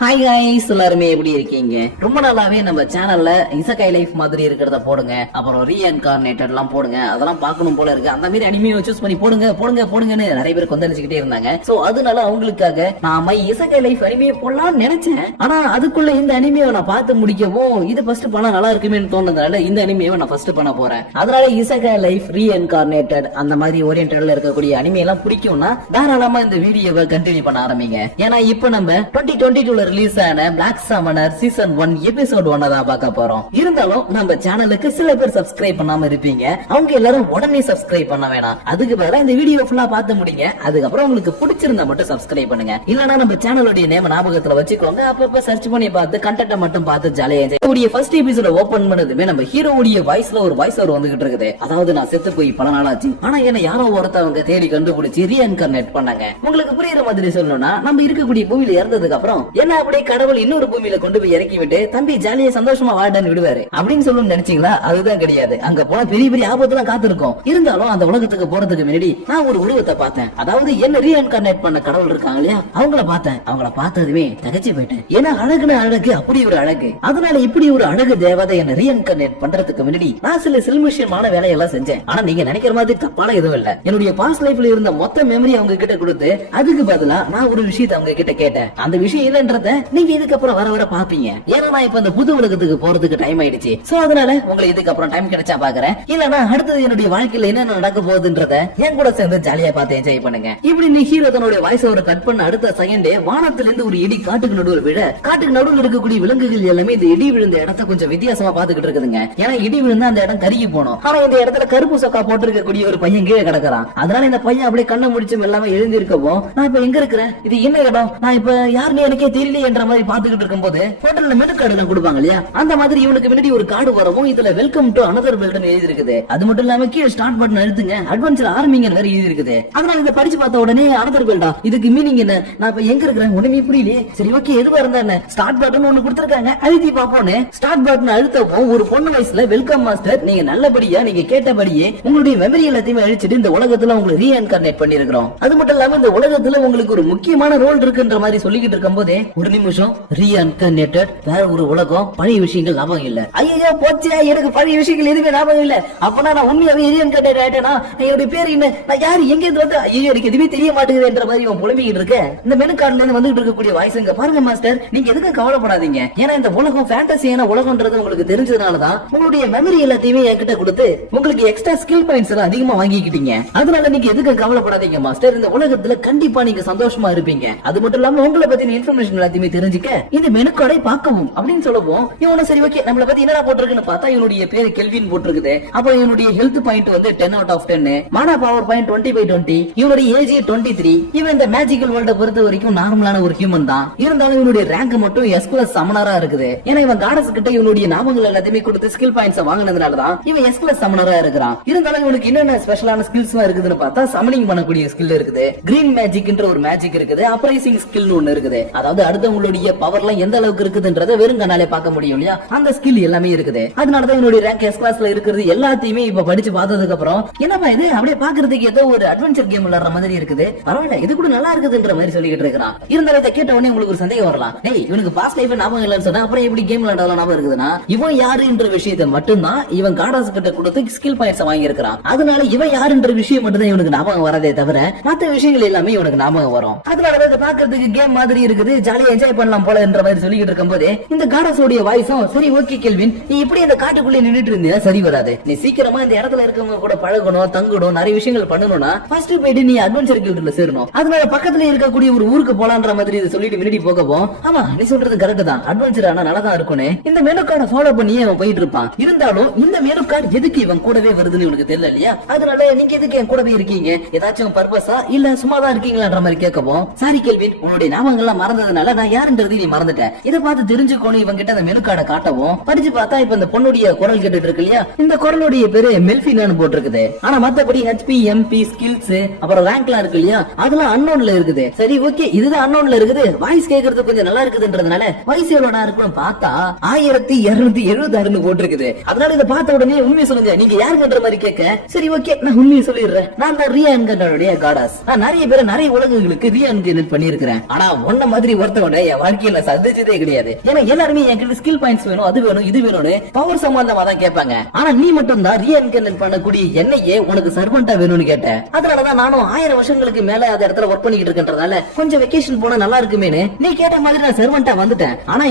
Hi guys எல்லாரும் எப்படி இருக்கீங்க? ரொம்ப நாளாவே நம்ம சேனல்ல இசகாய் லைஃப் மாதிரி இருக்கிறத போடுங்க, அப்புறம் ரீஇன்கார்னேட்டட் எல்லாம் போடுங்க, அதெல்லாம் பார்க்கணும் போல இருக்கு. அந்த மாதிரி அனிமே சூஸ் பண்ணி போடுங்கன்னு நிறைய பேர் கொந்தளிச்சுக்கிட்டே இருந்தாங்க. சோ அதனால அவங்களுக்காக நாம இசகாய் லைஃப் அனிமே போடலாம்னு நினைச்சேன். ஆனா அதுக்குள்ள இந்த அனிமையை நான் பார்த்து முடிக்கவும் இது ஃபர்ஸ்ட் பண்ணா நல்லா இருக்குமேன்னு தோணுனதால இந்த அனிமையை நான் ஃபர்ஸ்ட் பண்ண போறேன். அதனால இசகாய் லைஃப் ரீஇன்கார்னேட்டட் அந்த மாதிரி ஓரியன்டட்ல இருக்கக்கூடிய அனிமே எல்லாம் பிடிக்கும்னா தாராளமா இந்த வீடியோவை கண்டினியூ பண்ண ஆரம்பிங்க. ஏன்னா இப்ப நம்ம 2022 ரிலீஸ் ஆன பிளாக் சமனர் சீசன் 1 எபிசோட் 1 தான் பார்க்க போறோம். இருந்தாலும் நம்ம சேனலுக்கு சில பேர் சப்ஸ்கிரைப் பண்ணாம இருப்பீங்க, அவங்க எல்லாரும் உடனே சப்ஸ்கிரைப் பண்ண வேணாம். அதுக்கு பதிலா இந்த வீடியோ ஃபுல்லா பார்த்து முடிங்க. அதுக்கப்புறம் உங்களுக்கு பிடிச்சிருந்தா மட்டும் சப்ஸ்கிரைப் பண்ணுங்க. இல்லனா நம்ம சேனலோட நேம் ஞாபகத்துல வச்சுக்கோங்க. அப்பப்ப சர்ச் பண்ணி பார்த்து கண்டென்ட் மட்டும் பார்த்து ஜாலியா என்ஜாய். ஃபர்ஸ்ட் எபிசோட ஓபன் பண்ணதுமே நம்ம ஹீரோவுடைய வாய்ஸ்ல ஒரு வாய்ஸ் ஓவர் வந்துகிட்டு இருக்குது. அதாவது நான் செத்து போய் பல நாளாச்சு, ஆனா என்ன யாரோ ஒருத்தவங்க தேடி கண்டுபிடிச்சு ரீஇன்கார்னேட் பண்ணாங்க. உங்களுக்கு புரியுற மாதிரி சொல்லணும்னா நம்ம இருக்கக்கூடிய பூமியில இறந்ததுக்கு அப்புறம் என்ன அப்படியே கடவுள் இன்னொரு பூமியில கொண்டு போய் இறக்கி விட்டு தம்பி ஜாலியா சந்தோஷமா வாடன்னு விடுவாரு அப்படின்னு சொல்லணும்னு நினைச்சீங்களா? அதுதான் கிடையாது. அங்க போன பெரிய பெரிய ஆபத்துலாம் காத்திருக்கும். இருந்தாலும் அந்த உலகத்துக்கு போறதுக்கு முன்னாடி நான் ஒரு உருவத்தை பார்த்தேன். அதாவது என்ன ரீஇன்கார்னேட் பண்ண கடவுள் இருக்காங்க இல்லையா, அவங்கள பார்த்தேன். அவங்கள பார்த்ததுமே தகச்சு போயிட்டேன். ஏன்னா அழகுன அழகு அப்படி ஒரு அழகு. அதனால இப்படி ஒரு அழகு தேவதை என்ன ரீஇன்கார்னேட் பண்றதுக்கு முன்னாடி நான் சில சில்மிஷியமான வேலையெல்லாம் செஞ்சேன். ஆனா நீங்க நினைக்கிற மாதிரி தப்பான எதுவும் இல்ல. என்னுடைய பாஸ்ட் லைஃப்ல இருந்த மொத்த மெமரி அவங்க கிட்ட கொடுத்து அதுக்கு பதிலா நான் ஒரு விஷயத்தை அவங்க கிட்ட கேட்டேன். அந்த விஷயம் என்னன்றத நீங்க இதுக்கப்புறம் வர வர பாப்பீங்க. ஏன்னா நான் இப்ப இந்த புது உலகத்துக்கு போறதுக்கு டைம் ஆயிடுச்சு. சோ அதனால உங்களுக்கு இதுக்கப்புறம் டைம் கிடைச்சா பாக்குறேன். இல்லனா அடுத்தது என்னுடைய வாழ்க்கையில என்ன நடக்க போகுதுன்றத என் கூட சேர்ந்து ஜாலியா பார்த்து என்ஜாய் பண்ணுங்க. இப்படி நீ ஹீரோ தன்னுடைய வாய்ஸ் ஓவரை கட் பண்ண அடுத்த செகண்டே வானத்துல இருந்து ஒரு இடி காட்டுக்கு நடுவில் விழ, காட்டுக்கு நடுவில் இருக்கக்கூடிய விலங்குகள் எல்லாமே இந்த இடி விழுந்த இடத்த கொஞ்சம் வித்தியாசமா பாத்துக்கிட்டு இருக்குதுங்க. ஏன்னா இடி விழுந்தா அந்த இடம் கருகி போனோம். ஆனா இந்த இடத்துல கருப்பு சொக்கா போட்டு இருக்கக்கூடிய ஒரு பையன் கீழே கிடக்குறான். அதனால இந்த பையன் அப்படியே கண்ணை முடிச்சு எல்லாமே எழுதி இருக்கவும் நான் இப்ப எங்க இருக்கிறேன், இது என்ன இடம், நான் இப்ப யாருன்னு எனக்கே தெரியல என்ற மாதிரி பாத்துக்கிட்டு இருக்கும்போது ஹோட்டல்ல மெனு கார்டு கொடுப்பாங்க இல்லையா, அந்த மாதிரி இவனுக்கு முன்னாடி ஒரு கார்டு வரவும் இதுல வெல்கம் டு அனதர் வேர்ல்ட்னு எழுதி இருக்குது. அது மட்டும் இல்லாம கீழே ஸ்டார்ட் பட்டன் அழுத்துங்க அட்வென்ச்சர் ஆரம்பிங்கன்னு வேற எழுதி இருக்குது. அதனால இத படிச்சு பார்த்த உடனே அனதர் வேர்ல்டா, இதுக்கு மீனிங் என்ன, நான் இப்ப எங்க இருக்கிறேன் ஒண்ணுமே புரியலையே. சரி ஓகே எதுவா இருந்தா என்ன, ஸ்டார்ட் பட்டன் ஒண்ணு கொடுத்திருக்காங்க அழுத்தி பாப்போன்னு ஸ்டார்ட் பட்டன் அழுத்தவும் ஒரு பொண்ணு வயசுல வெல்கம் மாஸ்டர், நீங்க நல்லபடியா நீங்க கேட்டபடியே உங்களுடைய மெமரி எல்லாத்தையுமே அழிச்சிட்டு இந்த உலகத்துல உங்களுக்கு ரீஇன்கார்னேட் பண்ணிருக்கிறோம். அது மட்டும் இல்லாம இந்த உலகத்துல உங்களுக்கு ஒரு முக்கியமான ரோல் இருக்குன்ற மாதிரி சொல்லிக்கிட்டு இருக்கும் போதே ஒரு நிமிஷம் ரீஇன்கார்னேட்டட் வேற ஒரு உலகம், பழைய விஷயங்கள் ஞாபகம் இல்ல. ஐயோ போச்சே, எனக்கு பழைய விஷயங்கள் எதுவுமே ஞாபகம் இல்ல. அப்பனா நான் உண்மையாவே ரீஇன்கார்னேட் ஆயிட்டேனா, என்னுடைய பேர் என்ன, நான் யாரு, எங்க இருந்து வந்து, ஐயோ எனக்கு எதுவுமே தெரிய மாட்டேங்குதுன்ற மாதிரி இவன் புலம்பிக்கிட்டு இருக்க. இந்த மெனு கார்டுல இருந்து வந்துட்டு இருக்கக்கூடிய வாய்ஸ் இங்க பாருங்க மாஸ்டர், நீங்க எதுக்கும் கவலைப்படாதீங்க. ஏன்னா இந்த உலகம் ஃபேண்டசியான உலகம்ன்றது உங்களுக்கு தெரிஞ்சதுனாலதான் உங்களுடைய மெமரி எல்லாத்தையுமே என்கிட்ட கொடுத்து உங்களுக்கு எக்ஸ்ட்ரா ஸ்கில் பாயிண்ட்ஸ் எல்லாம் அதிகமா வாங்கிக்கிட்டீங்க. அதனால நீங்க எதுக்கும் கவலைப்படாதீங்க மாஸ்டர், இந்த உலகத்துல கண்டிப்பா நீங்க சந்தோஷமா இருப்பீங்க. அது மட்டும் இல்லாம உங்களை பத்தின இன்ஃபர்மேஷன் எல்லாத்தையுமே தெரிஞ்சுக்க இந்த மெனு கார்டை பார்க்கவும் அப்படின்னு சொல்லவும் இவன சரி ஓகே நம்மள பத்தி என்னடா போட்டிருக்குன்னு பார்த்தா இவனுடைய பேரு கெல்வின் போட்டிருக்குது. அப்ப இவனுடைய ஹெல்த் பாயிண்ட் வந்து 10 out of 10, Mana power point 20/20, இவனுடைய ஏஜ் 23. இவன் இந்த மேஜிக்கல் வேர்ல்ட பொறுத்த வரைக்கும் நார்மலான ஒரு ஹியூமன் தான். இருந்தாலும் இவனுடைய ரேங்க் மட்டும் S+ சமனரா இருக்குது. ஏன்னா இவன் காடஸ் கிட்ட இவனுடைய ஞாபகங்கள் எல்லாத்தையுமே கொடுத்து ஸ்கில் பாயிண்ட்ஸ் வாங்கினதுனாலதான் இவன் S+ சமனரா இருக்கிறான். இருந்தாலும் இவனுக்கு என்னென்ன ஸ்பெஷலான ஸ்கில்ஸ் இருக்குதுன்னு பார்த்தா சமனிங் பண்ணக்கூடிய ஸ்கில் இருக்குது, கிரீன் மேஜிக்ன்ற ஒரு மேஜிக் இருக்குது, அப்ரைசிங் ஸ்கில் ஒன்னு இருக்குது. அதாவது அடுத்தவங்களுடைய பவர்லாம் எந்த அளவுக்கு இருக்குதுன்றத வெறும் கண்ணாலே பார்க்க முடியும் இல்லையா, அந்த ஸ்கில் எல்லாமே இருக்குது. அதனாலதான் என்னுடைய ரேங்க் S+ல இருக்கிறது எல்லாத்தையுமே இப்ப படிச்சு பார்த்ததுக்கு அப்புறம் என்னப்பா இது அப்படியே பாக்குறதுக்கு ஏதோ ஒரு அட்வென்ச்சர் கேம் விளையாடுற மாதிரி இருக்குது, பரவாயில்ல இது கூட நல்லா இருக்குதுன்ற மாதிரி சொல்லிட்டு இருக்கிறான். இருந்தாலும் இதை கேட்ட உடனே உங்களுக்கு ஒரு சந்தேகம் வரலாம், டேய் இவனுக்கு பாஸ்ட் லைஃப் ஞாபகம் இல்லைன்னு சொன்னா அப்புறம் எப்படி கேம் விளையாடலாம் ஞாபகம் இருக்குதுன்னா, இவன் யாருன்ற விஷயத்தை மட்டும்தான் இவன் காடாஸ் கிட்ட கொடுத்து ஸ்கில் பாயிண்ட்ஸ் வாங்கி இருக்கிறான். அதனால இவன் யாருன்ற விஷயம் மட்டும் தான் இவனுக்கு ஞாபகம் வரதே தவிர மற்ற விஷயங்கள் எல்லாமே இவனுக்கு ஞாபகம் வரும். அதனால இதை பாக்குறதுக்கு கேம் மாதிரி இருக்குது, ஜாலியா என்ஜாய் பண்ணலாம் போல என்ற மாதிரி சொல்லிட்டு இருக்கும் போதே இந்த காடாஸோட வாய்ஸும் சரி ஓகே கெல்வின், நீ இப்படி அந்த காட்டுக்குள்ளே நின்னுட்டு இருந்தியா சரி வராது, நீ சீக்கிரமா இந்த இடத்துல இருக்கவங்க கூட பழகணும், தங்கணும், நிறைய விஷயங்கள் பண்ணணும்னா ஃபர்ஸ்ட் போயிட்டு நீ அட்வென்ச்சர் கில்ட்ல சேரணும். அதனால பக்கத்துல இருக்கக்கூடிய ஒரு ஊருக்கு போலான்ற மாதிரி இதை சொல்லிட்டு முன்னாடி போகவும், ஆமா நீ சொல்றது கரெக்ட் தான், அட்வென்ச்சர் ஆனா நல்லா தான் இருக்கும்னு இந்த மெனு கார்டை ஃபாலோ பண்ணி அவன் போயிட்டு இருப்பான். இருந்தாலும் இந்த மெனு கார்டு எதுக்கு இவன் கூடவே வருதுன்னு இவனுக்கு தெரியல இல்லையா, அதனால நீங்க எதுக்கு என் கூடவே இருக்கீங்க, ஏதாச்சும் பர்பஸா இல்ல சும்மா தான் இருக்கீங்களான்ற மாதிரி கேட்கவும், சாரி கெல்வின் உன்னுடைய ஞாபகங்கள் எல்லாம் மறந்ததுனால நான் யாருன்றது நீ மறந்துட்டேன், இதை பார்த்து தெரிஞ்சுக்கணும் இவன் கிட்ட அந்த மெனு கார்டை காட்டவும் படிச்சு பார்த்தா இப்ப இந்த பொண்ணுடைய குரல் கேட்டுட்டு இருக்கு இல்லையா, இந்த குரலுடைய பேரு மெல்ஃபினான்னு போட்டிருக்குது. ஆனா மத்தபடி HP MP ஸ்கில்ஸ் அப்புறம் ரேங்க்லாம் இருக்கு இல்லையா, அதெல்லாம் அன்னோன்ல இருக்குது. சரி ஓகே இதுதான் அன்னோன்ல இருக்குது, வாய்ஸ் கேக்குறது கொஞ்சம் நல்லா இருக்குதுன்றதுனால வாய்ஸ் எவ்வளவு இருக்குன்னு பார்த்தா 1276 போட்டிருக்குது. அதனால இதை பார்த்த உடனே உண்மையை சொல்லுங்க நீங்க யாருன்ற மாதிரி கேட்க, சரி ஓகே நான் உண்மையை சொல்லிடுறேன், நான் தான் ரீஇன்கார்னேட்டட் காடாஸ். நான் நிறைய பேர் நிறைய உலகங்களுக்கு ரீஇன்கார்னேட் பண்ணியிருக்கிறேன். ஆனா ஒன்ன மாதிரி ஒருத்தவன் வேணும்னு என் வாழ்க்கையில சந்திச்சதே கிடையாது. ஏன்னா எல்லாருமே என்கிட்ட ஸ்கில் பாயிண்ட்ஸ் வேணும், அது வேணும், இது வேணும்னு பவர் சம்பந்தமா தான் கேட்பாங்க. ஆனா நீ மட்டும் தான் ரீஇன்கார்னேட் பண்ணக்கூடிய என்னையே உனக்கு சர்வெண்டா வேணும்னு கேட்ட. அதனாலதான் நானும் 1000 வருஷங்களுக்கு மேல அந்த இடத்துல ஒர்க் பண்ணிட்டு இருக்கன்றதால கொஞ்சம் வெக்கேஷன் போனா நல்லா இருக்குமேனு நீ கேட்ட மாதிரி நான் சர்வெண்டா வந்துட்டேன். ஆனா